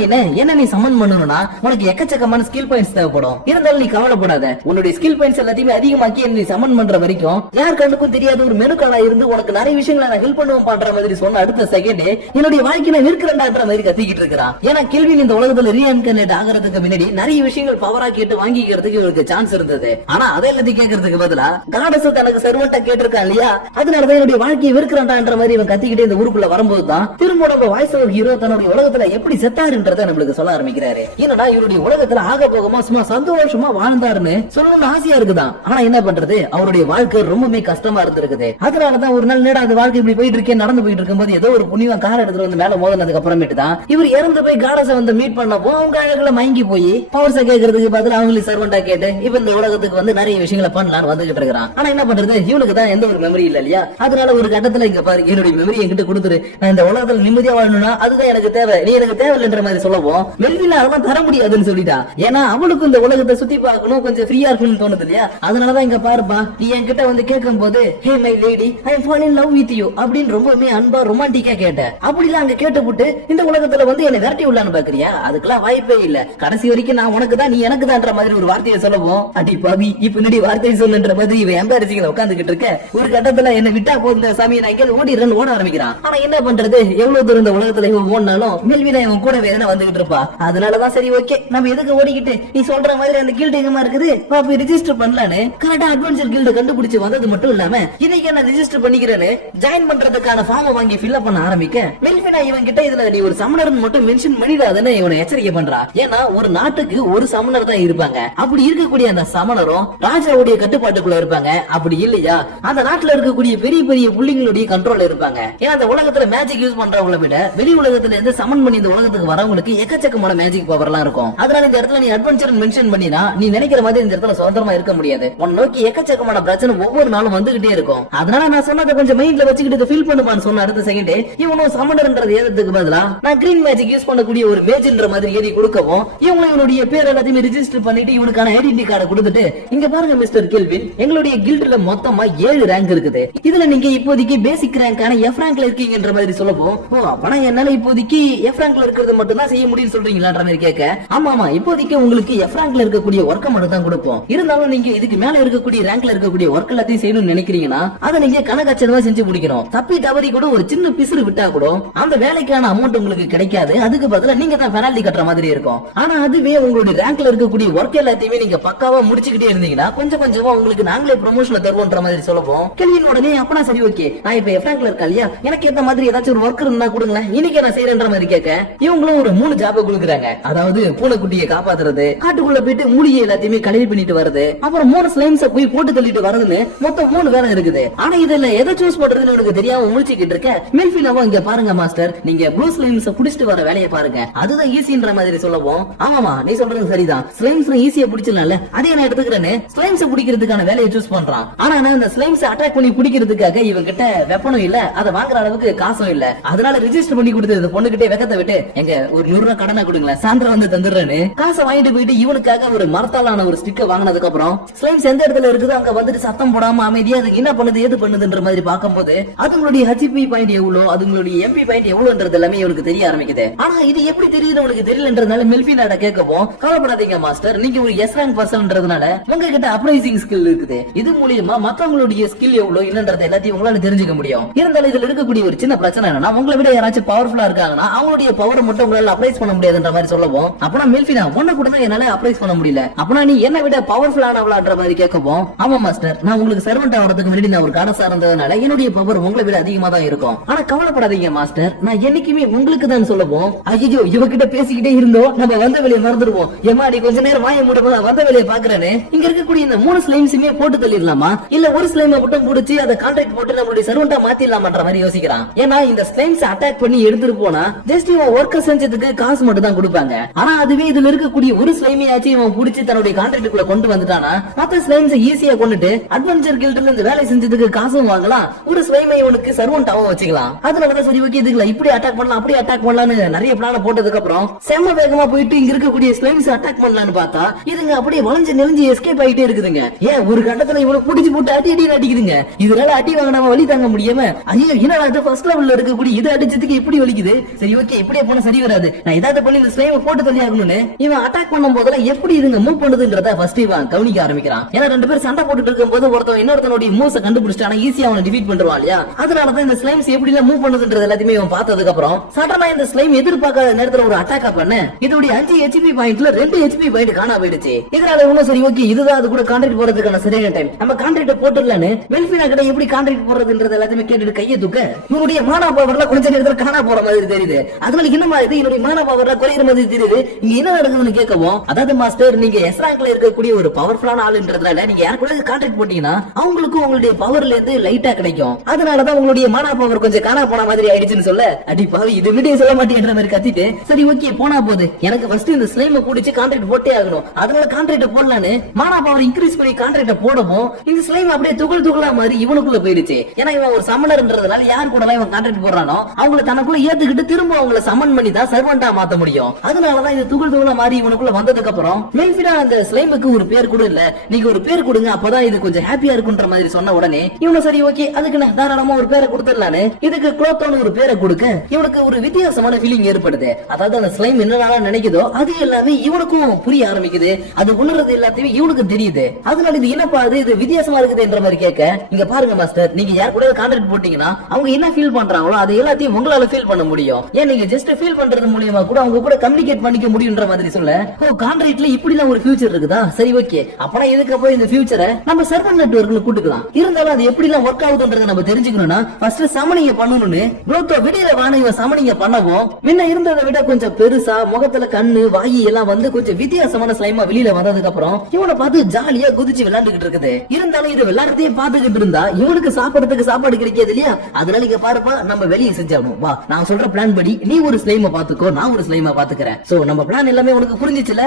என்ன நீ சமன் பண்ணணும்னா உனக்கு எக்கச்சக்கமான ஸ்கில் பாயிண்ட்ஸ் தேவைப்படும். இருந்தாலும் நீ கவலைப்படாத, உன்னுடைய ஸ்கில் பாயிண்ட்ஸ் எல்லாத்தையுமே அதிகமாக்கி நீ சமன் பண்ற வரைக்கும் யார் கண்ணுக்கும் தெரியாத ஒரு மெனுக்கான இருந்து உனக்கு நிறைய விஷயங்களை நான் ஹெல்ப் பண்ணுவோம் பண்ற மாதிரி சொன்ன அடுத்த செகண்ட் என்னுடைய வாழ்க்கையில இருக்கிறேன்டான்ற மாதிரி கத்திக்கிட்டு இருக்கிறான். ஏன்னா கேள்வி இந்த உலகத்துல ரீஇன்கார்னேட் ஆகிறதுக்கு முன்னாடி நிறைய விஷயங்கள் பவரா கேட்டு வாங்கிக்கிறதுக்கு இவருக்கு சான்ஸ் இருந்தது. ஆனா அதை எல்லாத்தையும் கேட்கறதுக்கு பதிலா காடஸ் தனக்கு சர்வெண்டா கேட்டிருக்கான் இல்லையா, அதனாலதான் என்னுடைய வாழ்க்கையை வெறுக்கிறான்டான்ற மாதிரி இவன் கத்திக்கிட்டே இந்த ஊருக்குள்ள வரும்போது தான் திரும்ப நம்ம வாய்ஸ் ஓவர் ஹீரோ தன்னுடைய உலகத்துல எப்படி செத்தாருன்றத நம்மளுக்கு சொல்ல ஆரம்பிக்கிறாரு. ஏன்னா இவருடைய உலகத்துல ஆக போகமா சும்மா சந்தோஷமா வாழ்ந்தாருன்னு சொல்லணும்னு ஆசையா இருக்குதான். ஆனா என்ன பண்றது, அவருடைய வாழ்க்கை ரொம்பவே கஷ்டமா இருந்திருக்குது. அதனாலதான் ஒரு நாள் நேரம் அந்த வாழ்க்கை இப்படி போயிட்டு இருக்கேன், நடந்து போயிட்டு இருக்கும்போது ஏதோ ஒரு புனிவன் கார் எடுத்துட்டு வந்து மேல மோதினதுக்கு அப்புறமேட்டு தான் இவர் இறந்து போய் காடஸ வந்து மீட் பண்ணப்போ அவங்க அழகுல மயங்கி போய் பவர்ஸ கேட்கறதுக்கு பதில் அவங்களுக்கு சர்வெண்டா கேட்டு இப்ப இந்த உலகத்துக்கு வந்து நிறைய விஷயங்களை பண்ணலாம்னு வந்துகிட்டு இருக்கிறான். ஆனா என்ன பண்றது, இவனுக்கு தான் எந்த ஒரு மெமரி இல்ல இல்லையா. அதனால ஒரு கட்டத்துல இங்க பாரு, என்னுடைய மெமரி என்கிட்ட கொடுத்துரு, நான் இந்த உலகத்துல நிம்மதியா வாழணும்னா அதுதான் எனக்கு தேவை, நீ எனக்கு தேவையில்லைன்ற மாதிரி சொல்லவும் மெல்வினா அதெல்லாம் தர முடியாதுன்னு சொல்லிட்டா. ஏன்னா அவளுக்கு இந்த உலகத்தை சுத்தி பார்க்கணும், கொஞ்சம் ஃப்ரீயா இருக்கணும்னு தோணுது இல்லையா. அதனாலதான் இங்க பாருப்பா, நீ என்கிட்ட வந்து கேட்கும் போது hey my lady I am fall in love with you அப்படின்னு ரொம்பவே அன்பா ரொமான்டிக்கா கேட்ட. அப்படிலாம் அங்க கேட்டுவிட்டு இந்த உலகத்துல வந்து என்ன விரட்டி உள்ளான்னு பாக்குறியா, அதுக்கெல்லாம் வாய்ப்பே இல்ல. கடைசி வரைக்கும் நான் உனக்கு தான், நீ எனக்கு தான்ற மாதிரி ஒரு வார்த்தையை சொல்லவும் அடி பாவி பின்னாடி வார்த்தையை சொல்லுன்ற மாதிரி இவன் எம்பாரசிங்ல உட்காந்துக்கிட்டு இருக்க. ஒரு கட்டத்துல என்ன விட்டா போதுங்க சாமி, நான் இங்க ஓடிடுறேன்னு ஓட ஆரம்பிக்கிறான். ஆனா என்ன பண்றது, எவ்வளவு தூரம் இந்த உலகத்துல இவன் ஓடினாலும் மெல்வினா இவன் கூட வேதனை வந்துகிட்டு இருப்பா. அதனாலதான் சரி ஓகே நம்ம எதுக்கு ஓடிக்கிட்டு, நீ சொல்ற மாதிரி அந்த கில்டு எங்கமா இருக்குது பாப்பி ரிஜிஸ்டர் பண்ணலான்னு கரெக்டா அட்வென்ச்சர் கில்டு கண்டுபிடிச்சு வந்தது மட்டும் இல்லாம இன்னைக்கு நான் ரிஜிஸ்டர் பண்ணிக்கிறேன்னு ஜாயின் பண்றதுக்கான ஃபார்ம் வாங்கி ஃபில் பண்ண ஆரம்பிக்க மெல்வினா இவன் கிட்ட இதுல நீ ஒரு சமணர் மட்டும் மென்ஷன் பண்ணிடாதன்னு இவனை எச்சரிக்கை பண்றா. ஏன்னா ஒரு நாட்டுக்கு ஒரு சமணர் தான் இருப்பாங்க. அப்படி இருக்கக்கூடிய அந்த சமணரும் ராஜாவுடைய கட்டுப்பாட்டுக்குள்ள இருப்பாங்க. அப்படி இல்லையா அந்த நாட்டுல இருக்கக்கூடிய பெரிய பெரிய புள்ளிங்களுடைய கண்ட்ரோல் இருப்பாங்க. ஏன்னா அந்த உலகத்துல மேஜிக் யூஸ் பண்றவங்களை விட வெளி உலகத்துல இருந்து சமன் பண்ணி இந்த உலகத்துக்கு வரவங்களுக்கு எக்கச்சக்கமான மேஜிக் பவர் எல்லாம் இருக்கும். அதனால இந்த இடத்துல நீ அட்வென்ச்சர் மென்ஷன் பண்ணினா நீ நினைக்கிற மாதிரி இந்த இடத்துல சுதந்திரமா இருக்க முடியாது. உன்னை நோக்கி எக்கச்சக்கமான பிரச்சனை ஒவ்வொரு நாளும் வந்துகிட்டே இருக்கும். அதனால நான் சொன்னதை கொஞ்சம் மைண்ட்ல வச்சுக்கிட்டு ஃபீல் பண்ணுவான்னு சொன்ன அடுத்த செகண்ட் இவனும் சமணர்ன்றது ஏறதுக்கு பதிலா நான் கிரீன் மேஜிக் யூஸ் பண்ணக்கூடிய ஒரு மேஜ்ன்ற மாதிரி ஏறி கொடுக்கவும் இவங்களும் இவனுடைய பேர் எல்லாத்தையுமே ரிஜிஸ்டர் பண்ணிட்டு இவனுக்கான ஐடென்டி கார்டை கொடுத்துட்டு இங்க பாருங்க மிஸ்டர் கெல்வின், எங்களுடைய கில்ட்ல மொத்தமா 7 ரேங்க் இருக்குது. இதுல நீங்க இப்போதைக்கு பேசிக் ரேங்கான எஃப் ரேங்க்ல இருக்கீங்கன்ற மாதிரி சொல்லவும் ஓ அப்பனா என்னால இப்போதைக்கு எஃப் ரேங்க்ல இருக்கிறது மட்டும் தான் செய்ய முடியும்னு சொல்றீங்களான்ற மாதிரி கேட்க ஆமா இப்போதைக்கு உங்களுக்கு எஃப் ரேங்க்ல இருக்கக்கூடிய ஒர்க்க மட்டும் தான் கொடுப்போம். இருந்தாலும் நீங்க இதுக்கு மேல இருக்கக்கூடிய ரேங்க்ல இருக்கக்கூடிய ஒர்க் எல்லாத்தையும் செய்யணும்னு நினைக்கிறீங்கன்னா அதை நீங்க கணக்கச்சதமா செஞ்சு முடிக்கணும். தப்பி தவறி கூட ஒரு சின்ன பிசுறு விட்டா கூட அந்த வேலைக்கான அமௌண்ட் உங்களுக்கு கிடைக்காது. அதுக்கு பதிலா நீங்க தான் பெனால்டி கட்டுற மாதிரி இருக்கும். ஆனா அதுவே உங்களுடைய ரேங்க்ல இருக்கக்கூடிய ஒர்க் எல்லாத்தையுமே நீங்க பக்காவா முடிச்சுக்கிட்டே இருந்தீங்கன்னா கொஞ்சம் கொஞ்சமா உங்களுக்கு நாங்களே ப்ரமோஷன் தருவோம்ன்ற மாதிரி சொல்லவும் கேள்வியின் உடனே அப்பனா சரி ஓகே நான் இப்ப எஃப் ரேங்க்ல இருக்கா இல்லையா, எனக்கு ஏத்த மாதிரி ஏதாச்சும் ஒரு ஒர்க் இருந்தா கொடுங்களேன், இன்னைக்கு நான் செய்யறேன்ற மாதிரி கேட்க இவங்களும் ஒரு 3 ஜாப கொடுக்குறாங்க. அதாவது பூனைக்குட்டியை காப்பாத்துறது, காட்டுக்குள்ள போயிட்டு மூலிகை எல்லாத்தையுமே கழுவி பண்ணிட்டு வருது, அப்புறம் 3 ஸ்லைம்ஸ போய் போட்டு தள்ளிட்டு வருதுன்னு மொத்தம் 3 வேலை இருக்குது. ஆனா இதுல எதை சூஸ் பண்றதுன்னு எனக்கு தெரியாம முழிச்சுக்கிட்டு இருக்க மெல்ஃபினாவும் இங்க பாருங்க மாஸ்டர், நீங்க ப்ளூ ஸ்லைம்ஸ புடிச்சிட்டு வர வேலையை பாருங்க, அதுதான் ஈஸின்ற மாதிரி சொல்லவும் ஆமாமா நீ சொல்றது சரிதான், ஸ்லைம்ஸ் ஈஸியா பிடிச்சலாம்ல அதே நான் எடுத்துக்கிறேன்னு ஸ்லைம்ஸ் பிடிக்கிறதுக்கான வேலையை சூஸ் பண்றான். ஆனா நான் இந்த ஸ்லைம்ஸ் அட்டாக் பண்ணி பிடிக்கிறதுக்காக இவன் கிட்ட வெப்பனும் இல்ல, அதை வாங்குற அளவுக்கு காசும் இல்ல. அதனால ரிஜிஸ்டர் பண்ணி கொடுத்தது பொண்ணுகிட்டே வெக்கத்தை விட்டு எங்க ஒரு 100 ரூபாய் கடனா கொடுங்களேன் சாயந்தரம் வந்து தந்துடுறேன்னு காசை வாங்கிட்டு போயிட்டு இவனுக்காக ஒரு மரத்தாலான ஒரு ஸ்டிக்கர் வாங்கினதுக்கு அப்புறம் ஸ்லைம்ஸ் எந்த இடத்துல இருக்குது அங்க வந்துட்டு சத்தம் போடாம அமைதியா அது என்ன பண்ணுது ஏது பண்ணுதுன்ற மாதிரி பார்க்கும்போது அதுங்களுடைய ஹெச்பி பாயிண்ட் எவ்வளவு, அதுங்களுடைய எம்பி பாயிண்ட் எவ்வளவுன்றது எல்லாமே இவனுக்கு தெரிய ஆரம்பிக்குது. ஆனா இது எப்படி தெரியுது உனக்கு தெரியலன்றதுனால மெல்ஃபினாட கேட்கவும் கவலைப்படாதீங்க மாஸ்டர், நீங்க ஒரு எஸ் ரேங்க் பர்சன்றதுனால உங்ககிட்ட அப்ரைசிங் ஸ்கில் இருக்குது. இது மூலியமா மத்தவங்களுடைய ஸ்கில் எவ்வளவு என்னன்றது எல்லாத்தையும் உங்களால தெரிஞ்சுக்க முடியும். இருந்தாலும் இதுல இருக்கக்கூடிய ஒரு சின்ன பிரச்சனை என்னன்னா உங்களை விட யாராச்சும் பவர்ஃபுல்லா இருக்காங்கன்னா அவங்களுடைய பவரை மட்டும் உங்களால அப்ரைஸ் பண்ண முடியாதுன்ற மாதிரி சொல்லவும் அப்பனா மெல்ஃபினா உன்ன கூட தான் என்னால அப்ரைஸ் பண்ண முடியல, அப்பனா நீ என்ன விட பவர்ஃபுல்லானவளான்ற மாதிரி கேட்கவும் ஆமா மாஸ்டர் நான் உங்களுக்கு சர்வெண்ட் ஆகிறதுக்கு முன்னாடி நான் ஒரு காடஸா இருந்ததுனால என்னுடைய பவர் உங்களை விட அதிகமா தான் இருக்கும். ஆனா கவலைப்படாதீங்க மாஸ்டர், நான் என்னைக்குமே உங்களுக்கு தான் சொல்லவும் ஐயோ இவகிட்ட பேசிக்கிட்டே இருந்தோம் நம்ம வந்த வேலையை மறந்துடுவோம், ஏமாடி கொஞ்ச நேரம் வாய மூடமா வந்த வேலையை பாக்குறேன்னு இங்க இருக்கக்கூடிய இந்த 3 ஸ்லைம்ஸுமே போட்டு தள்ளிடலாமா இல்ல ஒரு ஸ்லைமை மட்டும் பிடிச்சி அதை கான்ட்ராக்ட் போட்டு நம்மளுடைய சர்வெண்டா மாத்திடலாமான்ற மாதிரி யோசிக்கிறான். ஏன்னா இந்த ஸ்லைம்ஸ் அட்டாக் பண்ணி எடுத்துட்டு போனா ஜஸ்ட் இவன் ஒர்க் செஞ்சதுக்கு காசு மட்டும் தான் கொடுப்பாங்க. ஆனா அதுவே இதுல இருக்கக்கூடிய ஒரு ஸ்லைமையாச்சும் இவன் பிடிச்சி தன்னுடைய கான்ட்ராக்டுக்குள்ள கொண்டு வந்துட்டானா மத்த ஸ்லைம்ஸ் ஈஸியா கொண்டுட்டு அட்வென்ச்சர் கில்ட்ல இருந்து வேலை செஞ்சதுக்கு காசும் வாங்கலாம், ஒரு ஸ்லைமை இவனுக்கு சர்வெண்டாவும் வச்சுக்கலாம். அதனாலதான் சரி ஓகே இதுல இப்படி அட்டாக் பண்ண பண்ணலாம் அப்படியே அட்டாக் பண்ணலாம்னு நிறைய பிளான போட்டதுக்கு அப்புறம் செம்ம வேகமா போயிட்டு இங்க இருக்கக்கூடிய ஸ்லைம்ஸ் அட்டாக் பண்ணலாம்னு பார்த்தா இதுங்க அப்படியே வளைஞ்சு நெளிஞ்சு எஸ்கேப் ஆயிட்டே இருக்குதுங்க. ஏன் ஒரு கட்டத்துல இவனை புடிச்சு போட்டு அடி அடிக்குதுங்க. இதனால அடி வாங்க நம்ம வலி தாங்க முடியாம ஐயோ என்னடா ஃபர்ஸ்ட் லெவல்ல இருக்கக்கூடிய இது அடிச்சதுக்கு இப்படி வலிக்குது, சரி ஓகே இப்படியே போனா சரி வராது, நான் ஏதாவது பண்ணி இந்த ஸ்லைம் போட்டு தள்ளி ஆகணும்னு இவன் அட்டாக் பண்ணும் போதெல்லாம் எப்படி இதுங்க மூவ் பண்ணுதுன்றத ஃபர்ஸ்ட் இவன் கவனிக்க ஆரம்பிக்கிறான். ஏன்னா ரெண்டு பேரும் சண்டை போட்டுட்டு இருக்கும் போது ஒருத்தன் இன்னொருத்தனுடைய மூவ்ஸை கண்டுபிடிச்சிட்டானா ஈஸியா அவனை டிஃபீட் பண்றான் இல்லையா. அதனாலதான் இந்த ஸ்லைம்ஸ் எப்படி எல்லாம் மூவ் பண்ணுதுன்றது எல்லாத்தையுமே இவன் பார்த்ததுக்கு அப்புறம் சடனா இந்த ஸ்லைம் எதிர்பார்க்காத நேரத்துல ஒரு அட்டாக் பண்ண இதோட 5 HP பாயிண்ட்ல 2 HP பாயிண்ட் காணா போயிடுச்சு. இதனால இன்னும் சரி ஓகே இதுதான் அது கூட கான்ட்ராக்ட் போறதுக்கான சரியான டைம், நம்ம கான்ட்ராக்ட் போட்டுடலான்னு மெல்ஃபினா கிட்ட எப்படி கான்ட்ராக்ட் போறதுன்றது எல்லாத்தையுமே கேட்டுட்டு கையை தூக்க இவனுடைய மானா பவர்ல கொஞ்ச நேரத்துல காணா போற மாதிரி தெரியுது. அதனால என்னமா இது என்னுடைய மானா பவர்ல குறையிற மாதிரி தெரியுது, இங்க என்ன நடக்குதுன்னு கேட்கவும் அதாவது மாஸ்டர் நீங்க எஸ் ரேங்க்ல இருக்கக்கூடிய ஒரு பவர்ஃபுல்லான ஆளுன்றதுனால நீங்க யார் கூட கான்ட்ராக்ட் போட்டீங்கன்னா அவங்களுக்கும் உங்களுடைய பவர்ல இருந்து லைட்டா கிடைக்கும், அதனாலதான் உங்களுடைய மானா பவர் கொஞ்சம் காணா போன மாதிரி ஆயிடுச்சுன்னு சொல்ல அடி பாவி இது வீடியோ சொல்ல மாட்டேன்ற மாதிரி கத்திட்டு சரி ஓகே போனா போது எனக்கு ஃபர்ஸ்ட் இந்த ஸ்லைமை குடிச்சு கான்ட்ராக்ட் போட்டே ஆகணும், அதனால கான்ட்ராக்ட் போடலான்னு மானா பவர் இன்க்ரீஸ் பண்ணி கான்ட்ராக்ட் போடவும் இந்த ஸ்லைம் அப்படியே துகளா மாதிரி இவனுக்குள்ள போயிடுச்சு. ஏன்னா இவன் ஒரு சமணர்ன்றதுனால யார் கூட இவன் கான்ட்ராக்ட் போடுறானோ அவங்கள தனக்குள்ள ஏத்துக்கிட்டு திரும்ப அவங்கள சமன் பண்ணி தான் சர்வெண்டா மாத்த முடியும். அதனாலதான் இது துகளா மாதிரி இவனுக்குள்ள வந்ததுக்கு அப்புறம் மெல்ஃபினா அந்த ஸ்லைமுக்கு ஒரு பேர் கூட இல்ல, நீங்க ஒரு பேர் கொடுங்க அப்பதான் இது கொஞ்சம் ஹாப்பியா இருக்குன்ற மாதிரி சொன்ன உடனே இவனு சரி ஓகே அதுக்கு நான் தாராளமா ஒரு பேரை கொடுத்துடலான்னு இதுக்கு குளோத்தோன்னு ஒரு பேரை கொடுக்க இவனுக்கு ஒரு வித்தியாசமான ஃபீலிங் ஏற்படுது. அதாவது அந்த ஸ்லைம் என்னென்ன நினைக்குதோ அது எல்லாமே இவனுக்கும் புரிய ஆரம்பிக்குது, அது உணர்றது எல்லாத்தையும் இவனுக்கு தெரியுது. அதனால இது என்னப்பா இது வித்தியாசமா இருக்குது என்ற மாதிரி கேட்க இங்க பாருங்க மாஸ்டர் நீங்க யார் கூட கான்ட்ராக்ட் போட்டீங்கன்னா அவங்க என்ன ஃபீல் பண்றாங்களோ அது எல்லாத்தையும் உங்களால ஃபீல் பண்ண முடியும், ஏன் நீங்க ஜஸ்ட் ஃபீல் பண்றது மூலமா கூட அவங்க கூட கம்யூனிகேட் பண்ணிக்க முடியும்ன்ற மாதிரி சொல்ல ஓ கான்ட்ராக்ட்ல இப்படிலாம் ஒரு ஃபியூச்சர் இருக்குதா, சரி ஓகே அப்பனா எதுக்கு போய் இந்த ஃபியூச்சரை நம்ம சர்வர் நெட்வொர்க்ல கூட்டுக்கலாம், இருந்தாலும் அது எப்படி எல்லாம் ஒர்க் ஆகுதுன்றத நம்ம தெரிஞ்சுக்கணும்னா ஃபர்ஸ்ட் சமனிங்க பண்ணணும்னு ப்ரோத்தோ விடியல வான இவன் சமனிங்க பண்ணவும் முன்ன இருந்ததை விட கொஞ்சம் பெருசா முகத்துல கண்ணு வாயி எல்லாம் வந்து கொஞ்சம் வித்தியாசமான ஸ்லைமா வெளியில வந்ததுக்கு அப்புறம் இவனை பார்த்து ஜாலியா குதிச்சு விளையாண்டுகிட்டு இருக்குது. இருந்தாலும் இது விளையாடுறதே பாத்துக்கிட்டு இருந்தா இவனுக்கு சாப்பிடறதுக்கு சாப்பாடு கிடைக்காது இல்லையா, அதனால இங்க பாருப்பா நம்ம வெளியே செஞ்சாகணும், வா நான் சொல்ற பிளான் படி நீ ஒரு ஸ்லைமை பாத்துக்கோ நான் ஒரு ஸ்லைமை பாத்துக்கிறேன், சோ நம்ம பிளான் எல்லாமே உனக்கு புரிஞ்சிச்சுல